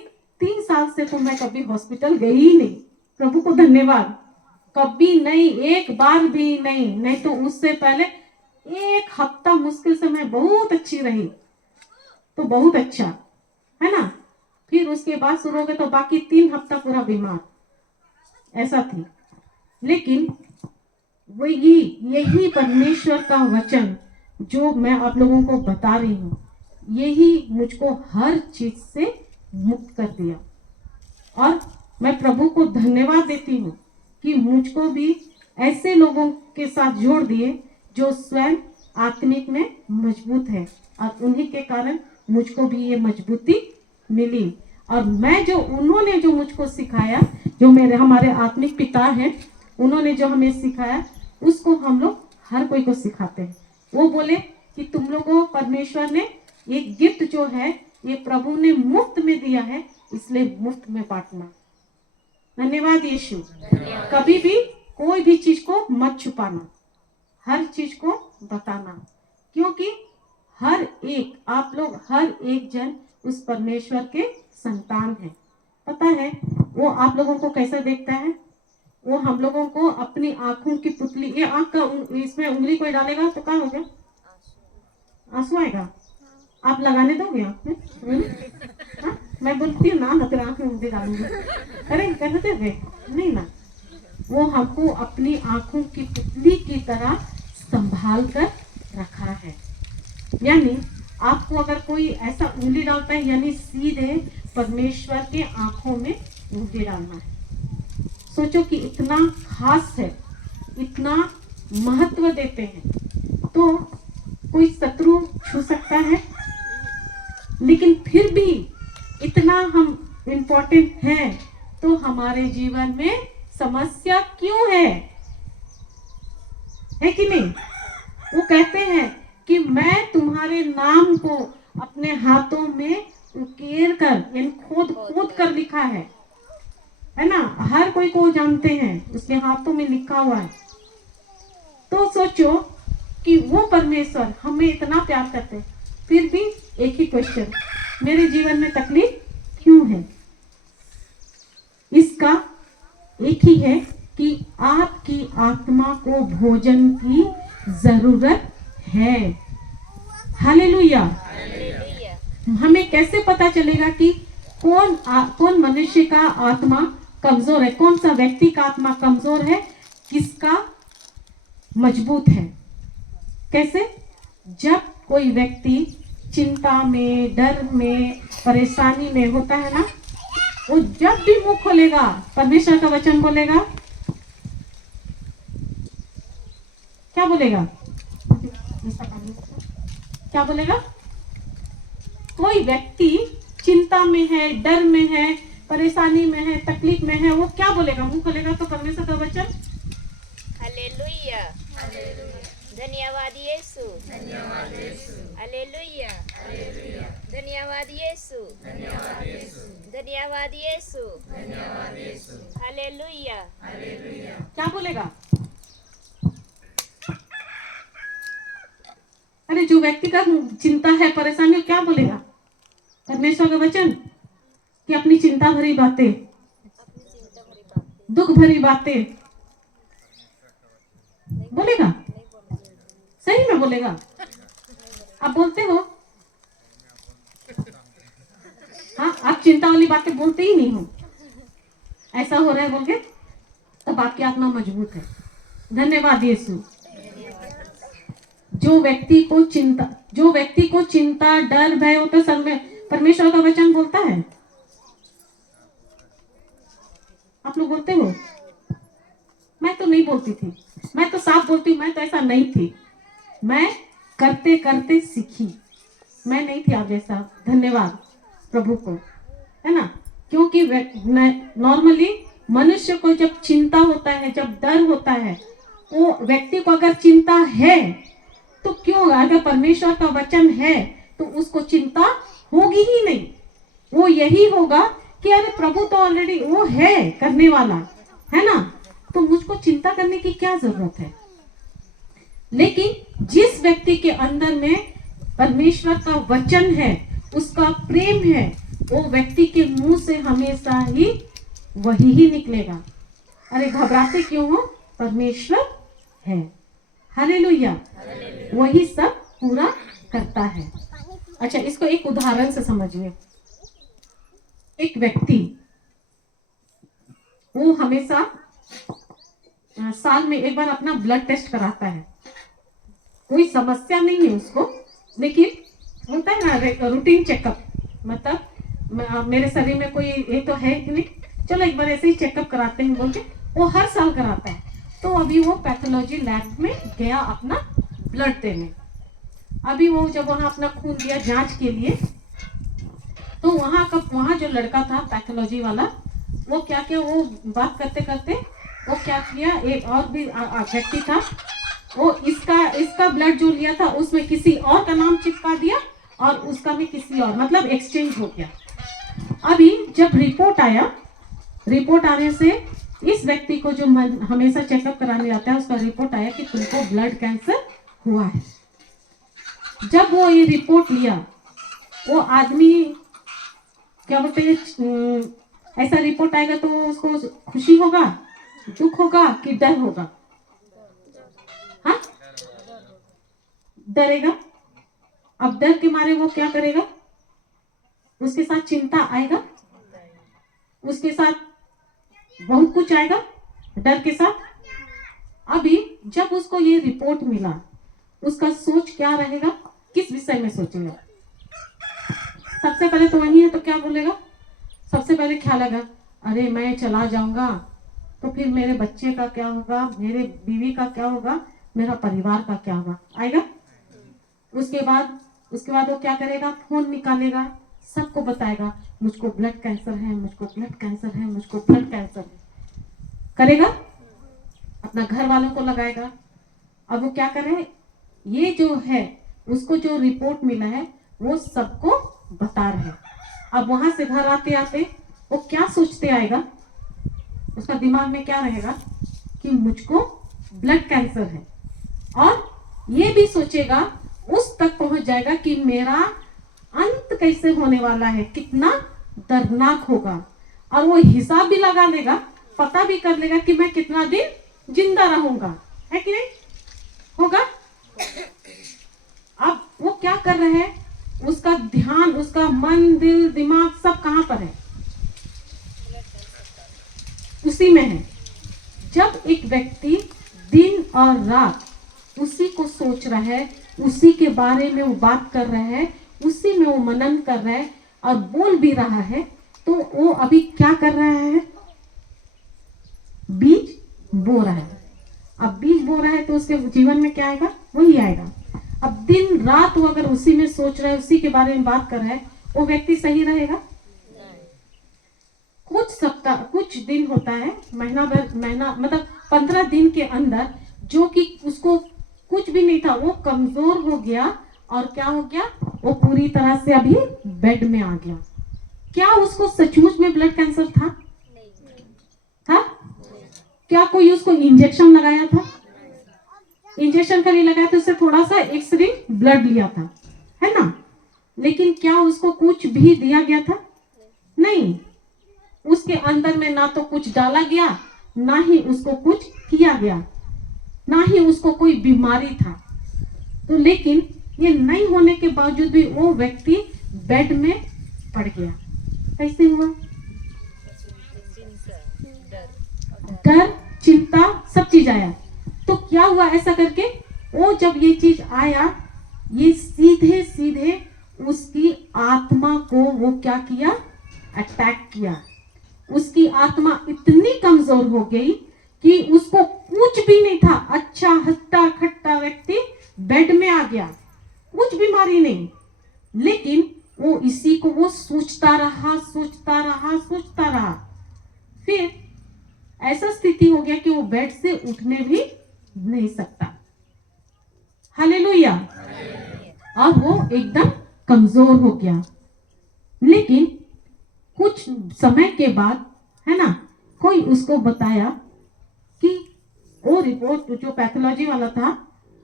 3 साल से तो मैं कभी हॉस्पिटल गई ही नहीं। प्रभु को धन्यवाद, कभी नहीं, एक बार भी नहीं। नहीं तो उससे पहले 1 हफ्ता मुश्किल से मैं बहुत अच्छी रही, तो बहुत अच्छा, है ना। फिर उसके बाद शुरू हो गए तो बाकी 3 हफ्ता पूरा बीमार, ऐसा थी। लेकिन वो यही परमेश्वर का वचन जो मैं आप लोगों को बता रही हूँ, यही मुझको हर चीज से मुक्त कर दिया। और मैं प्रभु को धन्यवाद देती हूँ कि मुझको भी ऐसे लोगों के साथ जोड़ दिए जो स्वयं आत्मिक में मजबूत है, और उन्हीं के कारण मुझको भी ये मजबूती मिली। और मैं जो उन्होंने जो मुझको सिखाया, जो हमारे आत्मिक पिता हैं, उन्होंने जो हमें सिखाया, उसको हम लोग हर कोई को सिखाते हैं। वो बोले कि तुम लोगों को परमेश्वर ने ये गिफ्ट जो है, ये प्रभु ने मुफ्त में दिया है, इसलिए मुफ्त में बांटना। धन्यवाद यीशु। कभी भी कोई भी चीज को मत छुपाना, हर चीज को बताना, क्योंकि हर एक, आप लोग हर एक जन उस परमेश्वर के संतान है। पता है वो आप लोगों को कैसा देखता है? वो हम लोगों को अपनी आंखों की पुतली, ये आंख का इसमें उंगली कोई डालेगा तो क्या होगा? आंसू आएगा। आप लगाने दोगे आंख में? हाँ? मैं बोलती हूँ ना तेरे आंख में उंगली डालूंगी, अरे कहने दोगे? नहीं ना। वो हमको अपनी आंखों की पुतली की तरह संभाल कर रखा है। यानी आपको अगर कोई ऐसा उंगली डालता है, यानी सीधे परमेश्वर के आंखों में उंगली डालना है। सोचो कि इतना खास है, इतना महत्व देते हैं, तो कोई शत्रु छू सकता है? लेकिन फिर भी इतना हम इम्पोर्टेंट हैं, तो हमारे जीवन में समस्या क्यों है कि नहीं? वो कहते हैं कि मैं तुम्हारे नाम को अपने हाथों में उकेर कर, यानी खोद कर लिखा है ना। हर कोई को जानते हैं, उसके हाथों में लिखा हुआ है। तो सोचो कि वो परमेश्वर हमें इतना प्यार करते हैं, फिर भी एक ही क्वेश्चन, मेरे जीवन में तकलीफ क्यों है? इसका एक ही है कि आपकी आत्मा को भोजन की जरूरत है। हालेलुया। हमें कैसे पता चलेगा कि कौन मनुष्य का आत्मा कमजोर है, कौन सा व्यक्ति का आत्मा कमजोर है, किसका मजबूत है? कैसे? जब कोई व्यक्ति चिंता में, डर में, परेशानी में होता है ना, वो जब भी मुंह खोलेगा परमेश्वर का वचन बोलेगा, क्या बोलेगा? क्या बोलेगा? कोई व्यक्ति चिंता में है, डर में है, परेशानी में है, तकलीफ में है, वो क्या बोलेगा? मुंह खोलेगा तो परमेश्वर का वचन। हालेलुया। धन्यवाद यीशु। हालेलुया। धन्यवाद धन्यवाद यीशु, धन्यवाद यीशु, हालेलुया। क्या बोलेगा? अरे जो व्यक्ति का चिंता है, परेशानी, क्या बोलेगा? परमेश्वर का वचन कि अपनी चिंता भरी बातें, दुख भरी बातें बोलेगा। सही में बोलेगा? आप बोलते हो? हाँ, आप चिंता वाली बातें बोलते ही नहीं हो। ऐसा हो रहा है बोल के, तब आपकी आत्मा मजबूत है। धन्यवाद यीशु। जो व्यक्ति को चिंता, डर, भय होता है, सब में परमेश्वर का वचन बोलता है। आप लोग बोलते हो? मैं तो नहीं बोलती थी, मैं तो साफ बोलती हूँ, मैं तो ऐसा नहीं थी, मैं करते करते सीखी, मैं नहीं थी आप जैसा। धन्यवाद प्रभु को, है ना? क्योंकि नॉर्मली मनुष्य को जब चिंता होता है, जब डर होता है, वो व्यक्ति को अगर चिंता है तो क्यों, अगर परमेश्वर का वचन है तो उसको चिंता होगी ही नहीं। वो यही होगा कि अरे प्रभु तो ऑलरेडी वो है करने वाला, है ना, तो मुझको चिंता करने की क्या जरूरत है। लेकिन जिस व्यक्ति के अंदर में परमेश्वर का वचन है, उसका प्रेम है, वो व्यक्ति के मुंह से हमेशा ही वही ही निकलेगा। अरे घबराते क्यों हो, परमेश्वर है। हालेलुया। वही सब पूरा करता है। अच्छा, इसको एक उदाहरण से समझिए। एक व्यक्ति वो हमेशा साल में एक बार अपना ब्लड टेस्ट कराता है। कोई समस्या नहीं है उसको, लेकिन होता है ना रूटीन चेकअप, मतलब मेरे शरीर में कोई ये तो है कि नहीं, चलो एक बार ऐसे ही चेकअप कराते हैं बोल के वो हर साल कराता है। तो अभी वो पैथोलॉजी लैब में गया अपना ब्लड देने। अभी वो जब वहाँ अपना खून दिया जांच के लिए, तो वहाँ जो लड़का था पैथोलॉजी वाला, वो क्या किया, वो बात करते करते वो क्या किया, एक और भी व्यक्ति था, वो इसका ब्लड जो लिया था उसमें किसी और का नाम चिपका दिया और उसका में किसी और, मतलब एक्सचेंज हो गया। अभी जब रिपोर्ट आने से इस व्यक्ति को जो हमेशा चेकअप कराने आता है, उसका रिपोर्ट आया कि तुमको ब्लड कैंसर हुआ है। जब वो ये रिपोर्ट लिया, वो आदमी क्या बोलते हैं, ऐसा रिपोर्ट आएगा तो उसको खुशी होगा, दुख होगा कि डर होगा? हाँ, डरेगा। अब डर के मारे वो क्या करेगा, उसके साथ चिंता आएगा, उसके साथ बहुत कुछ आएगा डर के साथ। अभी जब उसको ये रिपोर्ट मिला, उसका सोच क्या रहेगा, किस विषय में सोचेगा? सबसे पहले तो वही है, तो क्या बोलेगा? सबसे पहले ख्याल आएगा, अरे मैं चला जाऊंगा तो फिर मेरे बच्चे का क्या होगा, मेरे बीवी का क्या होगा, मेरा परिवार का क्या होगा, आएगा। उसके बाद वो क्या करेगा, फोन निकालेगा, सबको बताएगा मुझको ब्लड कैंसर है, मुझको ब्लड कैंसर है, मुझको ब्लड कैंसर है, करेगा। अपना घर वालों को लगाएगा। अब वो क्या करे, ये जो है उसको जो रिपोर्ट मिला है वो सबको बता रहे। अब वहां से घर आते आते वो क्या सोचते आएगा, उसका दिमाग में क्या रहेगा कि मुझको ब्लड कैंसर है, और ये भी सोचेगा, उस तक पहुंच जाएगा कि मेरा अंत कैसे होने वाला है, कितना दर्दनाक होगा, और वो हिसाब भी लगा लेगा, पता भी कर लेगा कि मैं कितना दिन जिंदा रहूंगा, है कि नहीं होगा। अब वो क्या कर रहे हैं, उसका ध्यान, उसका मन, दिल, दिमाग सब कहां पर है, उसी में है। जब एक व्यक्ति दिन और रात उसी को सोच रहा है, उसी के बारे में वो बात कर रहा है, उसी में वो मनन कर रहा है और बोल भी रहा है, तो वो अभी क्या कर रहा है, बीज बो रहा है। अब बीज बो रहा है तो उसके जीवन में क्या आएगा, वही आएगा। अब दिन रात वो अगर उसी में सोच रहा है, उसी के बारे में बात कर रहा है, वो व्यक्ति सही रहेगा? कुछ दिन होता है, महीना मतलब 15 दिन के अंदर, जो कि उसको कुछ भी नहीं था, वो कमजोर हो गया और क्या हो गया, वो पूरी तरह से अभी बेड में आ गया। क्या उसको सचमुच में ब्लड कैंसर था? था? क्या कोई उसको इंजेक्शन लगाया था? इंजेक्शन खाली लगाया तो उससे थोड़ा सा एक सिरिंज ब्लड लिया था, है ना? लेकिन क्या उसको कुछ भी दिया गया था? नहीं। उसके अंदर में ना तो कुछ डाला गया, ना ही उसको कुछ किया गया, ना ही उसको कोई बीमारी था। तो लेकिन ये नहीं होने के बावजूद भी वो व्यक्ति बेड में पड़ गया। कैसे हुआ? डर, चिंता, सब चीज आया। तो क्या हुआ ऐसा करके? वो जब ये चीज आया, ये सीधे सीधे उसकी आत्मा को वो क्या किया? अटैक किया। उसकी आत्मा इतनी कमजोर हो गई कि उसको कुछ भी नहीं था। अच्छा हट्टा खट्टा व्यक्ति बेड में आ गया, कुछ बीमारी नहीं, लेकिन वो इसी को वो सोचता रहा, सोचता रहा, सोचता रहा। फिर ऐसा स्थिति हो गया कि वो बेड से उठने भी नहीं सकता। हालेलुया। अब वो एकदम कमजोर हो गया। लेकिन कुछ समय के बाद, है ना, कोई उसको बताया कि वो रिपोर्ट जो पैथोलॉजी वाला था,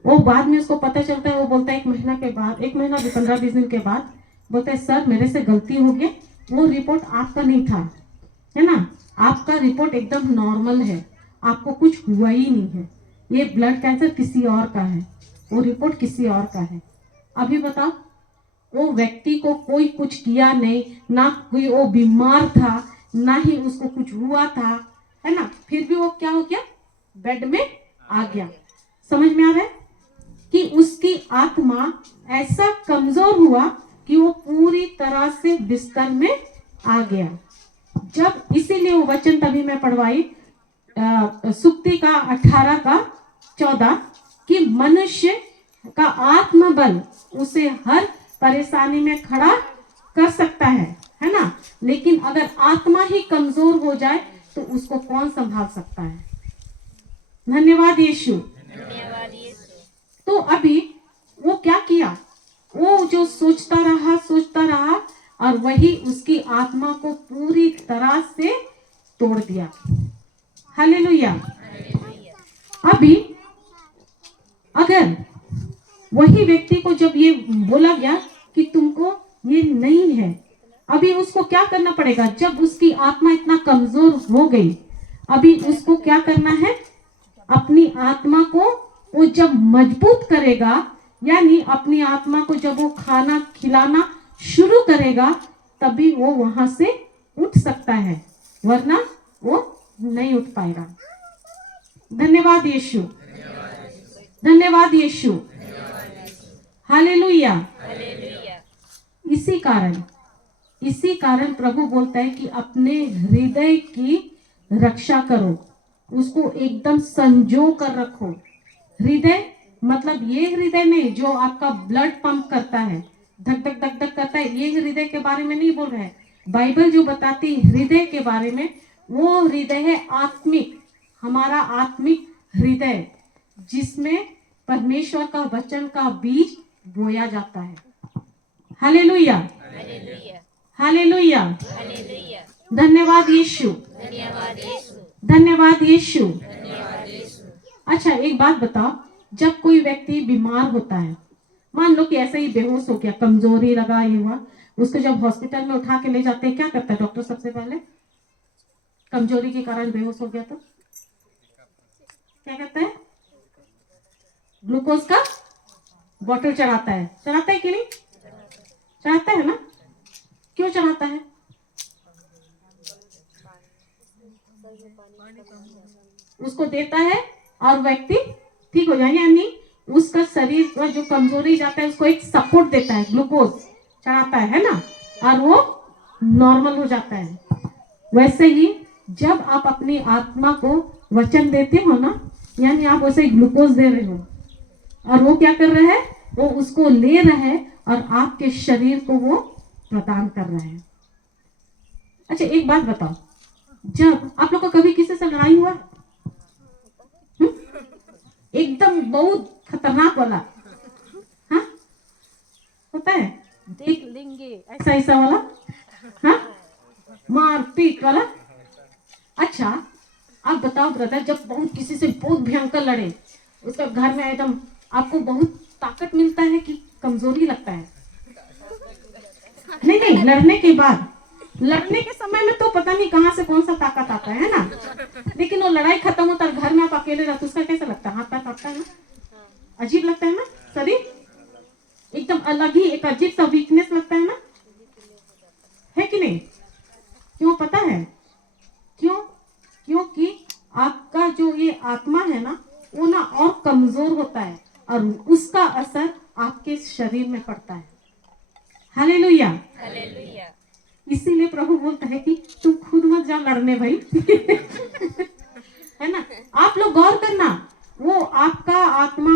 वो बाद में उसको पता चलता है, वो बोलता है 1 महीना के बाद, 1 महीना 15-20 दिन के बाद बोलता है सर मेरे से गलती हो गई, वो रिपोर्ट आपका नहीं था, है ना, आपका रिपोर्ट एकदम नॉर्मल है, आपको कुछ हुआ ही नहीं है, ये ब्लड कैंसर किसी और का है, वो रिपोर्ट किसी और का है। अभी बताओ, वो व्यक्ति को कोई कुछ किया नहीं, ना कोई वो बीमार था, ना ही उसको कुछ हुआ था, है ना, फिर भी वो क्या हो गया? बेड में आ गया। समझ में आ रहा है कि उसकी आत्मा ऐसा कमजोर हुआ कि वो पूरी तरह से बिस्तर में आ गया। जब इसीलिए वो वचन तभी मैं पढ़वाई सुक्ति का 18 का 14 कि मनुष्य का आत्मबल उसे हर परेशानी में खड़ा कर सकता है ना, लेकिन अगर आत्मा ही कमजोर हो जाए तो उसको कौन संभाल सकता है? धन्यवाद यीशु। धन्यवाद यीशु। तो अभी वो क्या किया? वो जो सोचता रहा और वही उसकी आत्मा को पूरी तरह से तोड़ दिया। हालेलुया। अभी अगर वही व्यक्ति को जब ये बोला गया कि तुमको ये नहीं है, अभी उसको क्या करना पड़ेगा? जब उसकी आत्मा इतना कमजोर हो गई, अभी उसको क्या करना है? अपनी आत्मा को वो जब मजबूत करेगा, यानी अपनी आत्मा को जब वो खाना खिलाना शुरू करेगा, तभी वो वहां से उठ सकता है, वरना वो नहीं उठ पाएगा। धन्यवाद यीशु। धन्यवाद यीशु। हालेलुया। हालेलुया। इसी कारण प्रभु बोलता है कि अपने हृदय की रक्षा करो, उसको एकदम संजो कर रखो। हृदय मतलब ये हृदय नहीं जो आपका ब्लड पंप करता है, धक धक धक धक करता है, ये हृदय के बारे में नहीं बोल रहे हैं। बाइबल जो बताती हृदय के बारे में, वो हृदय है आत्मिक, हमारा आत्मिक हृदय, जिसमें परमेश्वर का वचन का बीज बोया जाता है। हालेलुया। हालेलुया। हालेलुया। हालेलुया। धन्यवाद यीशु। धन्यवाद यीशु। धन्यवाद यीशु। धन्यवाद यीशु। अच्छा एक बात बताओ, जब कोई व्यक्ति बीमार होता है, मान लो कि ऐसे ही बेहोश हो गया, कमजोरी लगा, ये हुआ, उसको जब हॉस्पिटल में उठा के ले जाते हैं, क्या करता है डॉक्टर? सबसे पहले कमजोरी के कारण बेहोश हो गया तो क्या करता है? ग्लूकोज का बोतल चढ़ाता है। चढ़ाता है कि नहीं? चढ़ाता है ना? क्यों चढ़ाता है? उसको देता है और व्यक्ति ठीक हो जाए, यानी उसका शरीर का जो कमजोरी जाता है उसको एक सपोर्ट देता है, ग्लूकोज चढ़ाता है ना, और वो नॉर्मल हो जाता है। वैसे ही जब आप अपनी आत्मा को वचन देते हो ना, यानी आप वैसे ही ग्लूकोज दे रहे हो, और वो क्या कर रहा है? वो उसको ले रहा है और आपके शरीर को वो प्रदान कर रहा है। अच्छा एक बात बताओ, जब आप लोग का कभी किसी से लड़ाई हुआ? एकदम बहुत खतरनाक वाला, हाँ होता है? देख लेंगे। ऐसा ऐसा वाला, हाँ, मार पीट वाला। अच्छा आप बताओ ब्रदर, जब बहुत किसी से बहुत भयंकर लड़े, उसका घर में एकदम आपको बहुत ताकत मिलता है कि कमजोरी लगता है? नहीं नहीं, लड़ने के बाद, लड़ने के समय में तो पता नहीं कहाँ से कौन सा ताकत आता है ना, लेकिन वो लड़ाई खत्म होता है, घर में आप अकेले रहते, उसका कैसा लगता है? हाथ पैर कांपता है ना, अजीब लगता है ना, शरीर एकदम अलग ही एक अजीब सा वीकनेस लगता है ना, है कि नहीं? क्यों पता है? क्यों? क्योंकि आपका जो ये आत्मा है ना, वो ना और कमजोर होता है और उसका असर आपके शरीर में पड़ता है। हालेलुया। हालेलुया। इसीलिए प्रभु बोलता है कि तुम खुद मत जाओ लड़ने भाई। है ना? आप लोग गौर करना, वो आपका आत्मा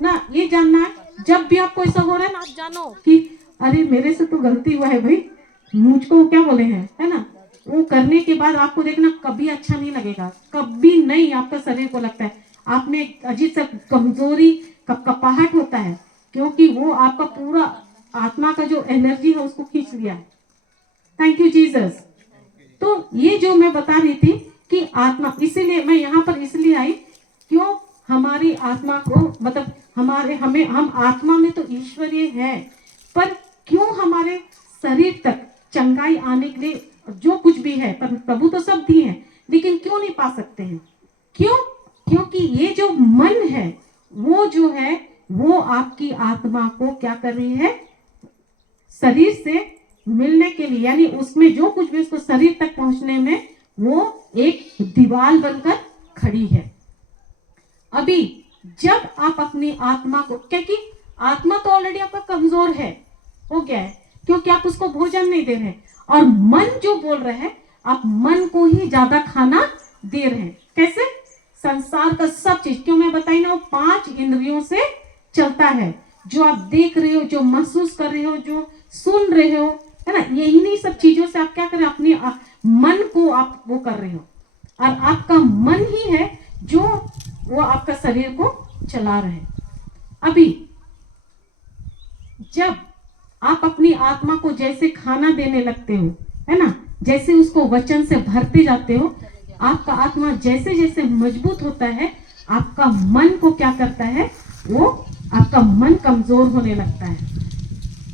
ना, ये जानना है जब भी आपको ऐसा हो रहा है ना, आप जानो कि अरे मेरे से तो गलती हुआ है भाई, मुझको क्या बोले हैं, है ना, वो करने के बाद आपको देखना कभी अच्छा नहीं लगेगा, कभी नहीं आपका शरीर को लगता है आप में एक अजीब सा कमजोरी, कपकपाहट होता है, क्योंकि वो आपका पूरा आत्मा का जो एनर्जी है उसको खींच लिया है। Thank you Jesus. तो ये जो मैं बता रही थी कि आत्मा, इसीलिए मैं यहाँ पर इसलिए आई, क्यों? हमारी आत्मा को, मतलब हम आत्मा में तो ईश्वरीय है, पर क्यों हमारे शरीर तक चंगाई आने के लिए जो कुछ भी है, पर प्रभु तो सब दिए हैं, लेकिन क्यों नहीं पा सकते हैं? क्यों? क्योंकि ये जो मन है, वो जो है वो आपकी आत्मा को क्या कर रही है? शरीर से मिलने के लिए, यानी उसमें जो कुछ भी उसको शरीर तक पहुंचने में, वो एक दीवार बनकर खड़ी है। अभी जब आप अपनी आत्मा को, क्योंकि आत्मा तो ऑलरेडी आपका कमजोर है, हो गया है, क्योंकि आप उसको भोजन नहीं दे रहे, और मन जो बोल रहे हैं, आप मन को ही ज्यादा खाना दे रहे हैं। कैसे? संसार का सब चीज, क्यों मैं बताई ना, वो 5 इंद्रियों से चलता है, जो आप देख रहे हो, जो महसूस कर रहे हो, जो सुन रहे हो, है ना, यही नहीं सब चीजों से आप क्या कर रहे हो? अपनी मन को आप वो कर रहे हो, और आपका मन ही है जो वो आपका शरीर को चला रहे हैं। अभी जब आप अपनी आत्मा को जैसे खाना देने लगते हो, है ना, जैसे उसको वचन से भरते जाते हो, आपका आत्मा जैसे जैसे मजबूत होता है, आपका मन को क्या करता है? वो आपका मन कमजोर होने लगता है।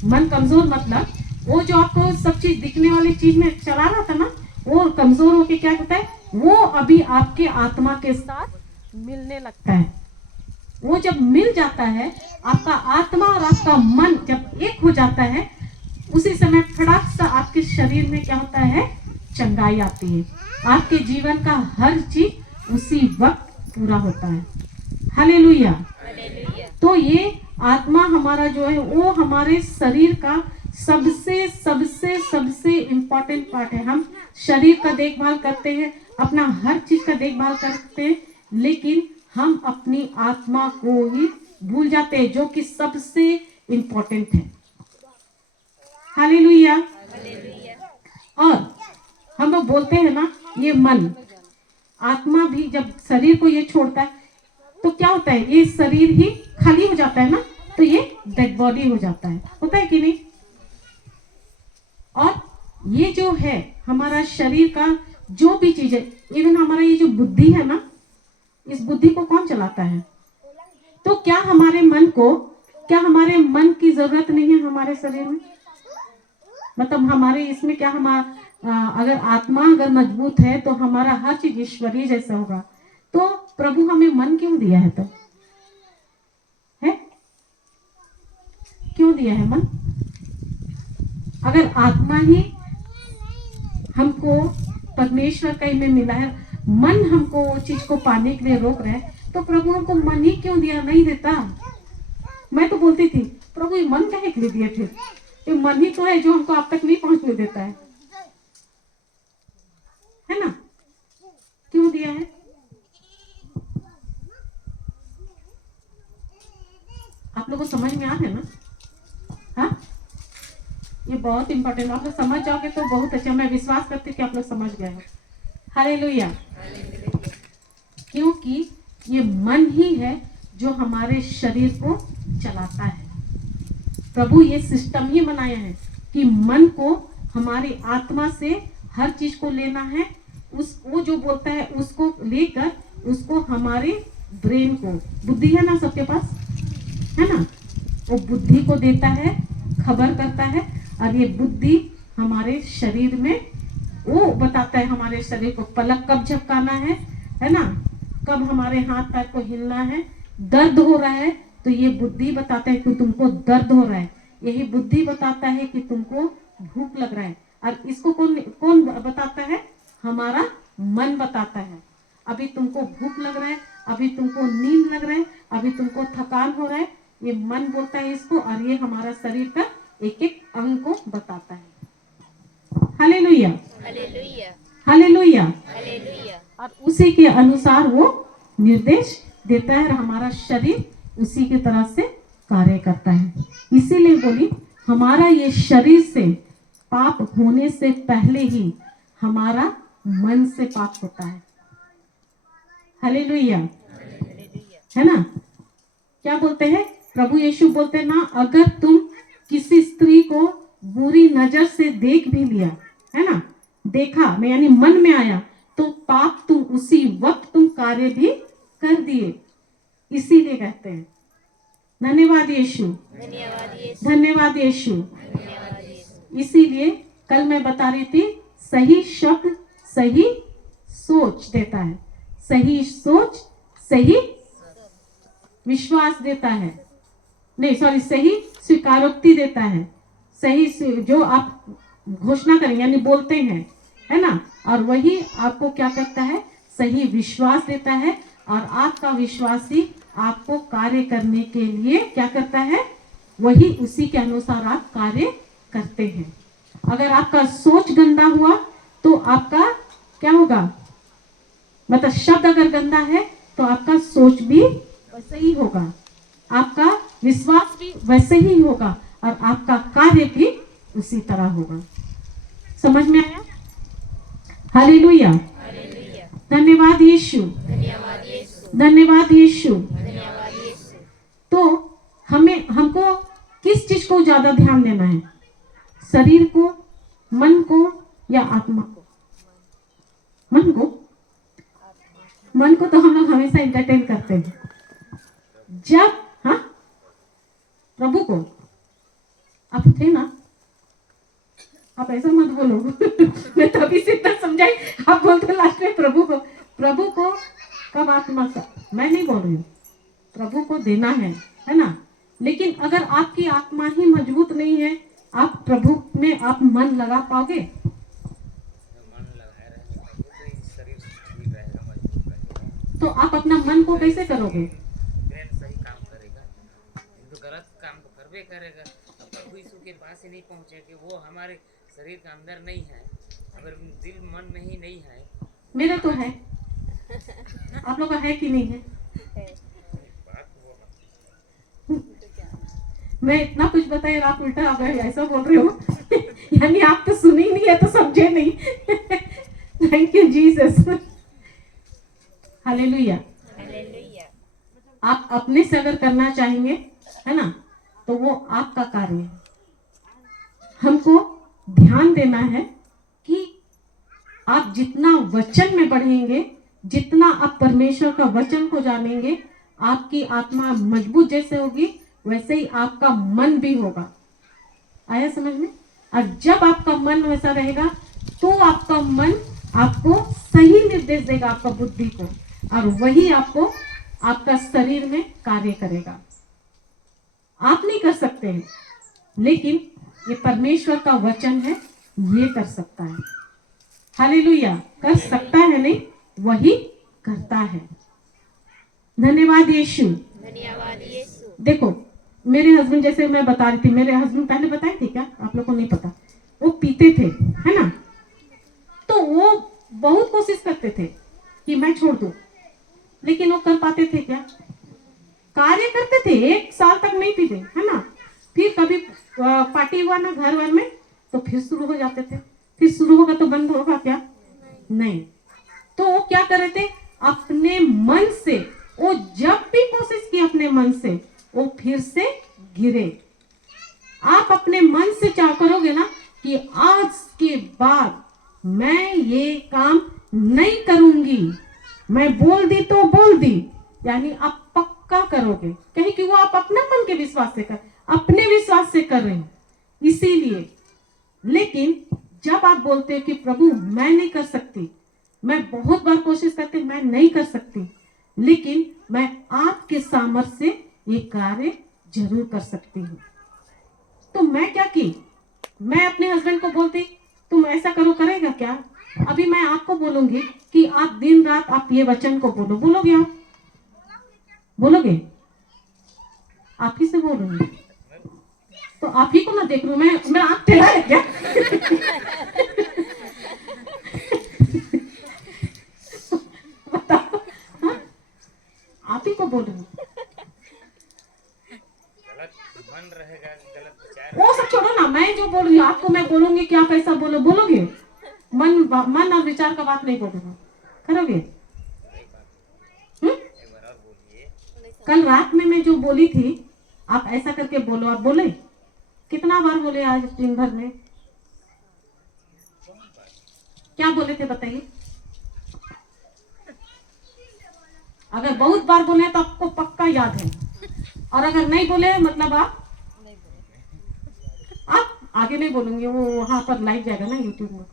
मन कमजोर मतलब वो जो आपको सब चीज दिखने वाली चीज में चला रहा था ना, वो कमजोर होके क्या होता है? वो अभी आपके आत्मा के साथ मिलने लगता है। है। वो जब मिल जाता है, आपका आत्मा और आपका मन जब एक हो जाता है, उसी समय फटाक सा आपके शरीर में क्या होता है? चंगाई आती है, आपके जीवन का हर चीज उसी वक्त पूरा होता है। हालेलुया। हालेलुया। तो ये आत्मा हमारा जो है, वो हमारे शरीर का सबसे सबसे सबसे इम्पोर्टेंट पार्ट है। हम शरीर का देखभाल करते हैं, अपना हर चीज का देखभाल करते हैं, लेकिन हम अपनी आत्मा को ही भूल जाते हैं, जो कि सबसे इम्पोर्टेंट है। हालेलुया। हालेलुया। और हम लोग बोलते हैं ना, ये मन, आत्मा भी जब शरीर को ये छोड़ता है, तो क्या होता है? ये शरीर ही खाली हो जाता है ना, तो ये डेड बॉडी हो जाता है, होता है कि नहीं? और ये जो है हमारा शरीर का जो भी चीज है, इवन हमारा ये जो बुद्धि है ना, इस बुद्धि को कौन चलाता है? तो क्या हमारे मन को, क्या हमारे मन की जरूरत नहीं है हमारे शरीर में? मतलब हमारे इसमें क्या, अगर आत्मा अगर मजबूत है तो हमारा हर चीज ईश्वरीय जैसा होगा। तो प्रभु हमें मन क्यों दिया है? तो है क्यों दिया है मन? अगर आत्मा ही हमको परमेश्वर का ही में मिला है, मन हमको वो चीज को पाने के लिए रोक रहा है, तो प्रभु हमको मन ही क्यों दिया? नहीं देता। मैं तो बोलती थी, प्रभु ये मन काहे के लिए दिए? फिर ये मन ही तो है जो हमको आप तक नहीं पहुंचने देता है ना? क्यों दिया है? आप लोगों को समझ में आ रहा है ना? हाँ, ये बहुत इंपॉर्टेंट, आप लोग समझ जाओगे तो बहुत अच्छा। मैं विश्वास करती हूँ कि आप लोग समझ गए हो। हालेलुया। क्योंकि ये मन ही है जो हमारे शरीर को चलाता है। प्रभु ये सिस्टम ही बनाया है कि मन को हमारी आत्मा से हर चीज को लेना है, उस वो जो बोलता है उसको लेकर उसको हमारे ब्रेन को, बुद्धि है ना सबके पास, है ना, वो बुद्धि को देता है, खबर करता है, और ये बुद्धि हमारे शरीर में वो बताता है हमारे शरीर को पलक कब झपकाना है ना, कब हमारे हाथ पैर को हिलना है, दर्द हो रहा है तो ये बुद्धि बताता है कि तुमको दर्द हो रहा है, यही बुद्धि बताता है कि तुमको भूख लग रहा है, और इसको कौन कौन बताता है, हमारा मन बताता है, अभी तुमको भूख लग रहा है, अभी तुमको नींद लग रहा है, अभी तुमको थकान हो रहा है, ये मन बोलता है इसको, और ये हमारा शरीर का एक एक अंग को बताता है। Hallelujah, hallelujah, hallelujah. हालेलुया। और उसी के अनुसार वो निर्देश देता है और हमारा शरीर उसी की तरह से कार्य करता है। इसीलिए बोली हमारा ये शरीर से पाप होने से पहले ही हमारा मन से पाप होता है। हालेलुया, है ना। क्या बोलते हैं प्रभु यीशु, बोलते हैं ना, अगर तुम किसी स्त्री को बुरी नजर से देख भी लिया, है ना, देखा में यानी मन में आया, तो पाप तुम उसी वक्त तुम कार्य भी कर दिए। इसीलिए कहते हैं धन्यवाद यीशु, धन्यवाद यीशु, धन्यवाद यीशु। धन्यवाद यीशु। इसीलिए कल मैं बता रही थी, सही शब्द सही सोच देता है, सही सोच सही विश्वास देता है, नहीं सॉरी सही स्वीकारोक्ति देता है, सही जो आप घोषणा करें यानी बोलते हैं, है ना, और वही आपको क्या करता है, सही विश्वास देता है, और आपका विश्वास ही आपको कार्य करने के लिए क्या करता है, वही उसी के अनुसार आप कार्य करते हैं। अगर आपका सोच गंदा हुआ तो आपका क्या होगा, मतलब शब्द अगर गंदा है तो आपका सोच भी वैसे ही होगा, आपका विश्वास भी वैसे ही होगा, और आपका कार्य भी उसी तरह होगा। समझ में आया? Hallelujah, hallelujah. धन्यवाद यीशु, धन्यवाद यीशु, धन्यवाद यीशु। धन्यवाद यीशु। तो हमको किस चीज को ज्यादा ध्यान देना है, शरीर को, मन को या आत्मा को? मन को, मन को तो हम लोग हमेशा एंटरटेन करते हैं। जब हाँ प्रभु को, आप थे ना, आप ऐसा मत बोलो मैं तो अभी से इतना समझाई, आप बोलते लास्ट में प्रभु को, प्रभु को कब आत्मा का, मैं नहीं बोल रही हूँ, प्रभु को देना है ना, लेकिन अगर आपकी आत्मा ही मजबूत नहीं है, आप प्रभु में आप मन लगा पाओगे? तो आप अपना मन को कैसे करोगे? सही काम करेगा, तो गलत काम तो करबे करेगा। प्रभु यीशु के पास ही नहीं पहुंचेंगे, वो हमारे शरीर के अंदर नहीं है, अगर दिल मन में ही नहीं है। मेरा तो है, आप लोग का है कि नहीं है? मैं इतना कुछ बताया आप उल्टा आप ऐसा बोल रहे हो यानी आप तो सुने ही नहीं है तो समझे नहीं thank you Jesus, hallelujah. Hallelujah. आप अपने से अगर करना चाहेंगे, है ना, तो वो आपका कार्य है। हमको ध्यान देना है कि आप जितना वचन में बढ़ेंगे, जितना आप परमेश्वर का वचन को जानेंगे, आपकी आत्मा मजबूत जैसे होगी वैसे ही आपका मन भी होगा। आया समझ में? और जब आपका मन वैसा रहेगा तो आपका मन आपको सही निर्देश देगा, आपका बुद्धि को, और वही आपको आपका शरीर में कार्य करेगा। आप नहीं कर सकते हैं, लेकिन ये परमेश्वर का वचन है, ये कर सकता है। हालेलुया, कर सकता है नहीं, वही करता है। धन्यवाद यीशु, धन्यवाद यीशु। देखो मेरे हस्बैंड, जैसे मैं बता रही थी, मेरे हस्बैंड पहले बताए थे क्या, आप लोग को नहीं पता, वो पीते थे, है ना, तो वो बहुत कोशिश करते थे कि मैं छोड़ दूं, लेकिन वो कर पाते थे क्या? कार्य करते थे, 1 साल तक नहीं पीते, है ना, फिर कभी पार्टी हुआ ना घर वर में तो फिर शुरू हो जाते थे, फिर शुरू होगा तो बंद होगा क्या? नहीं। तो वो क्या कर रहे थे, अपने मन से, वो जब भी कोशिश की अपने मन से, वो फिर से गिरे, आप अपने मन से चाह करोगे ना कि आज के बाद मैं ये काम नहीं करूंगी, मैं बोल दी तो बोल दी, यानी आप पक्का करोगे, कहीं कि वो आप अपने मन के विश्वास से अपने विश्वास से कर रहे हो इसीलिए। लेकिन जब आप बोलते हो कि प्रभु मैं नहीं कर सकती, मैं बहुत बार कोशिश करती मैं नहीं कर सकती, लेकिन मैं आपके सामर्थ्य से ये कार्य जरूर कर सकती हूँ, तो मैं क्या की, मैं अपने हस्बैंड को बोलती तुम ऐसा करो, करेगा क्या? अभी मैं आपको बोलूंगी कि आप दिन रात आप ये वचन को बोलो, बोलोगे? आप बोलोगे? आप ही से बोलूंगी, तो आप ही को ना देख लूं मैं आप टेढ़ा है क्या? बताओ, हाँ? आप ही को बोलूंगी। गलत मन रहेगा, गलत विचार। वो सब छोड़ो ना, मैं जो बोल रही हूँ आपको मैं बोलूंगी कि आप ऐसा बोलो, बोलोगे? मन और विचार का बात नहीं बोलूंगा, करोगे? एक बार और बोलिए। कल रात में मैं जो बोली थी आप ऐसा करके बोलो, आप बोले? कितना बार बोले आज दिन भर में? क्या बोले थे बताइए? अगर बहुत बार बोले तो आपको पक्का याद है, और अगर नहीं बोले मतलब आप आगे नहीं बोलूंगी, वो वहां पर लाइव जाएगा ना यूट्यूब में।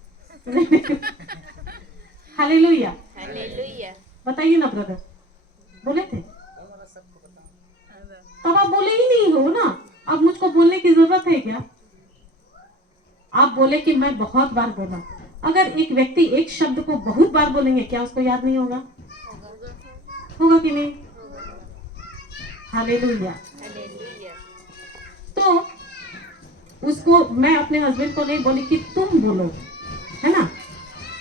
Hallelujah, hallelujah. बताइए ना ब्रदर, बोले थे? तब आप बोले ही नहीं हो ना, अब मुझको बोलने की जरूरत है क्या? आप बोले कि मैं बहुत बार बोला। अगर एक व्यक्ति एक शब्द को बहुत बार बोलेंगे, क्या उसको याद नहीं होगा? होगा कि नहीं? हालेलुया। हालेलुया। तो उसको मैं अपने हस्बैंड को नहीं बोली कि तुम बोलो, है ना,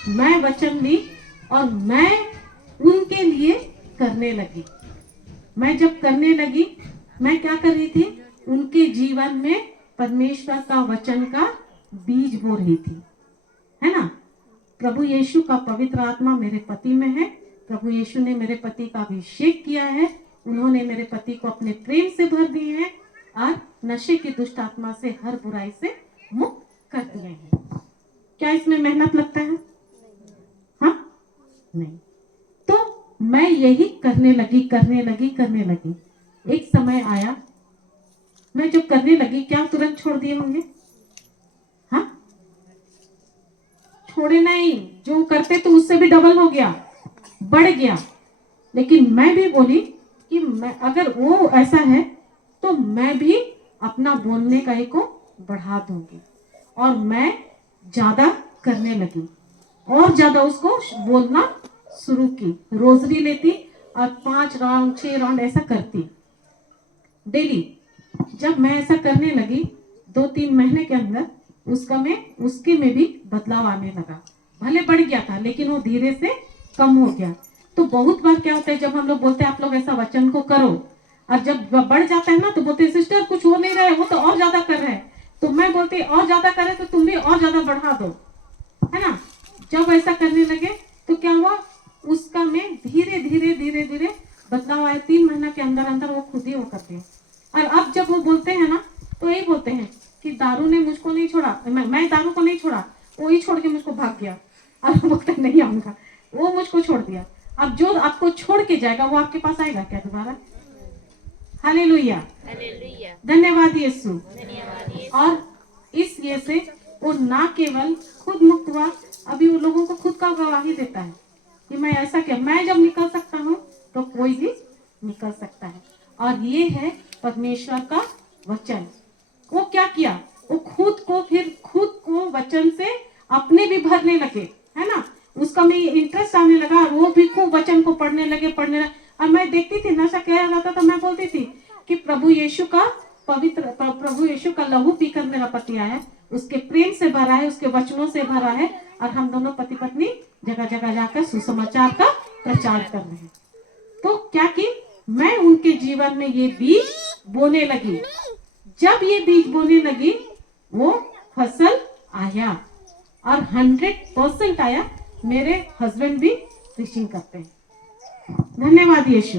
मैं वचन ली और मैं उनके लिए करने लगी। मैं जब करने लगी, मैं क्या कर रही थी? उनके जीवन में परमेश्वर का वचन का बीज बो रही थी, है ना। प्रभु यीशु का पवित्र आत्मा मेरे पति में है, प्रभु यीशु ने मेरे पति का अभिषेक किया है, उन्होंने मेरे पति को अपने प्रेम से भर दिए हैं और नशे की दुष्ट आत्मा से, हर बुराई से मुक्त कर दिए हैं। क्या इसमें मेहनत लगता है? हाँ, नहीं। तो मैं यही करने लगी। एक समय आया, मैं जब करने लगी, क्या तुरंत छोड़ दिए होंगे? हाँ, छोड़े नहीं, जो करते तो उससे भी डबल हो गया, बढ़ गया। लेकिन मैं भी बोली कि मैं, अगर वो ऐसा है तो मैं भी अपना बोलने का को बढ़ा दूंगी, और मैं ज्यादा करने लगी और ज्यादा उसको बोलना शुरू की। रोजरी लेती और 5 राउंड 6 राउंड ऐसा करती डेली। जब मैं ऐसा करने लगी 2-3 महीने के अंदर उसके में भी बदलाव आने लगा। भले बढ़ गया था लेकिन वो धीरे से कम हो गया। तो बहुत बार क्या होता है, जब हम लोग बोलते हैं आप लोग ऐसा वचन को करो, और जब बढ़ जाता है ना तो बोलते हैं सिस्टर कुछ हो नहीं रहा है, वो तो और ज्यादा कर रहे हैं। तो मैं बोलती और ज्यादा करे तो तुम भी और ज्यादा बढ़ा दो, है ना। जब ऐसा करने लगे तो क्या हुआ, उसका में धीरे बदलाव आया। 3 महीना के अंदर अंदर वो खुद ही वो करते हैं। और अब जब वो बोलते हैं ना तो यही बोलते हैं कि दारू ने मुझको नहीं छोड़ा, मैं दारू को नहीं छोड़ा, वो ही छोड़ के मुझको भाग गया। और वो बोलते नहीं आऊंगा, वो मुझको छोड़ दिया। अब जो आपको छोड़ के जाएगा वो आपके पास आएगा क्या दोबारा? Hallelujah, hallelujah. धन्यवाद यीशु। धन्यवाद यीशु। और इस ये से वो ना केवल खुद मुक्त हुआ, अभी वो लोगों को खुद का गवाही देता है कि मैं ऐसा क्या, मैं जब निकल सकता हूँ तो कोई भी निकल सकता है। और ये है परमेश्वर का वचन। वो क्या किया, वो खुद को वचन से अपने भी भरने लगे, है ना। उसका में इंटरेस्ट आने लगा, वो भी खूब वचन को पढ़ने लगे। और मैं देखती थी नशा क्या रहता था, मैं बोलती थी कि प्रभु यीशु का लहू पीकर मेरा पति आया, उसके प्रेम से भरा है, उसके वचनों से भरा है, और हम दोनों पति पत्नी जगह जगह जाकर सुसमाचार का प्रचार कर रहे हैं। तो क्या कि मैं उनके जीवन में ये बीज बोने लगी। जब ये बीज बोने लगी वो फसल आया, और 100% आया। मेरे हस्बैंड भी प्रीचिंग करते हैं। धन्यवाद यीशु।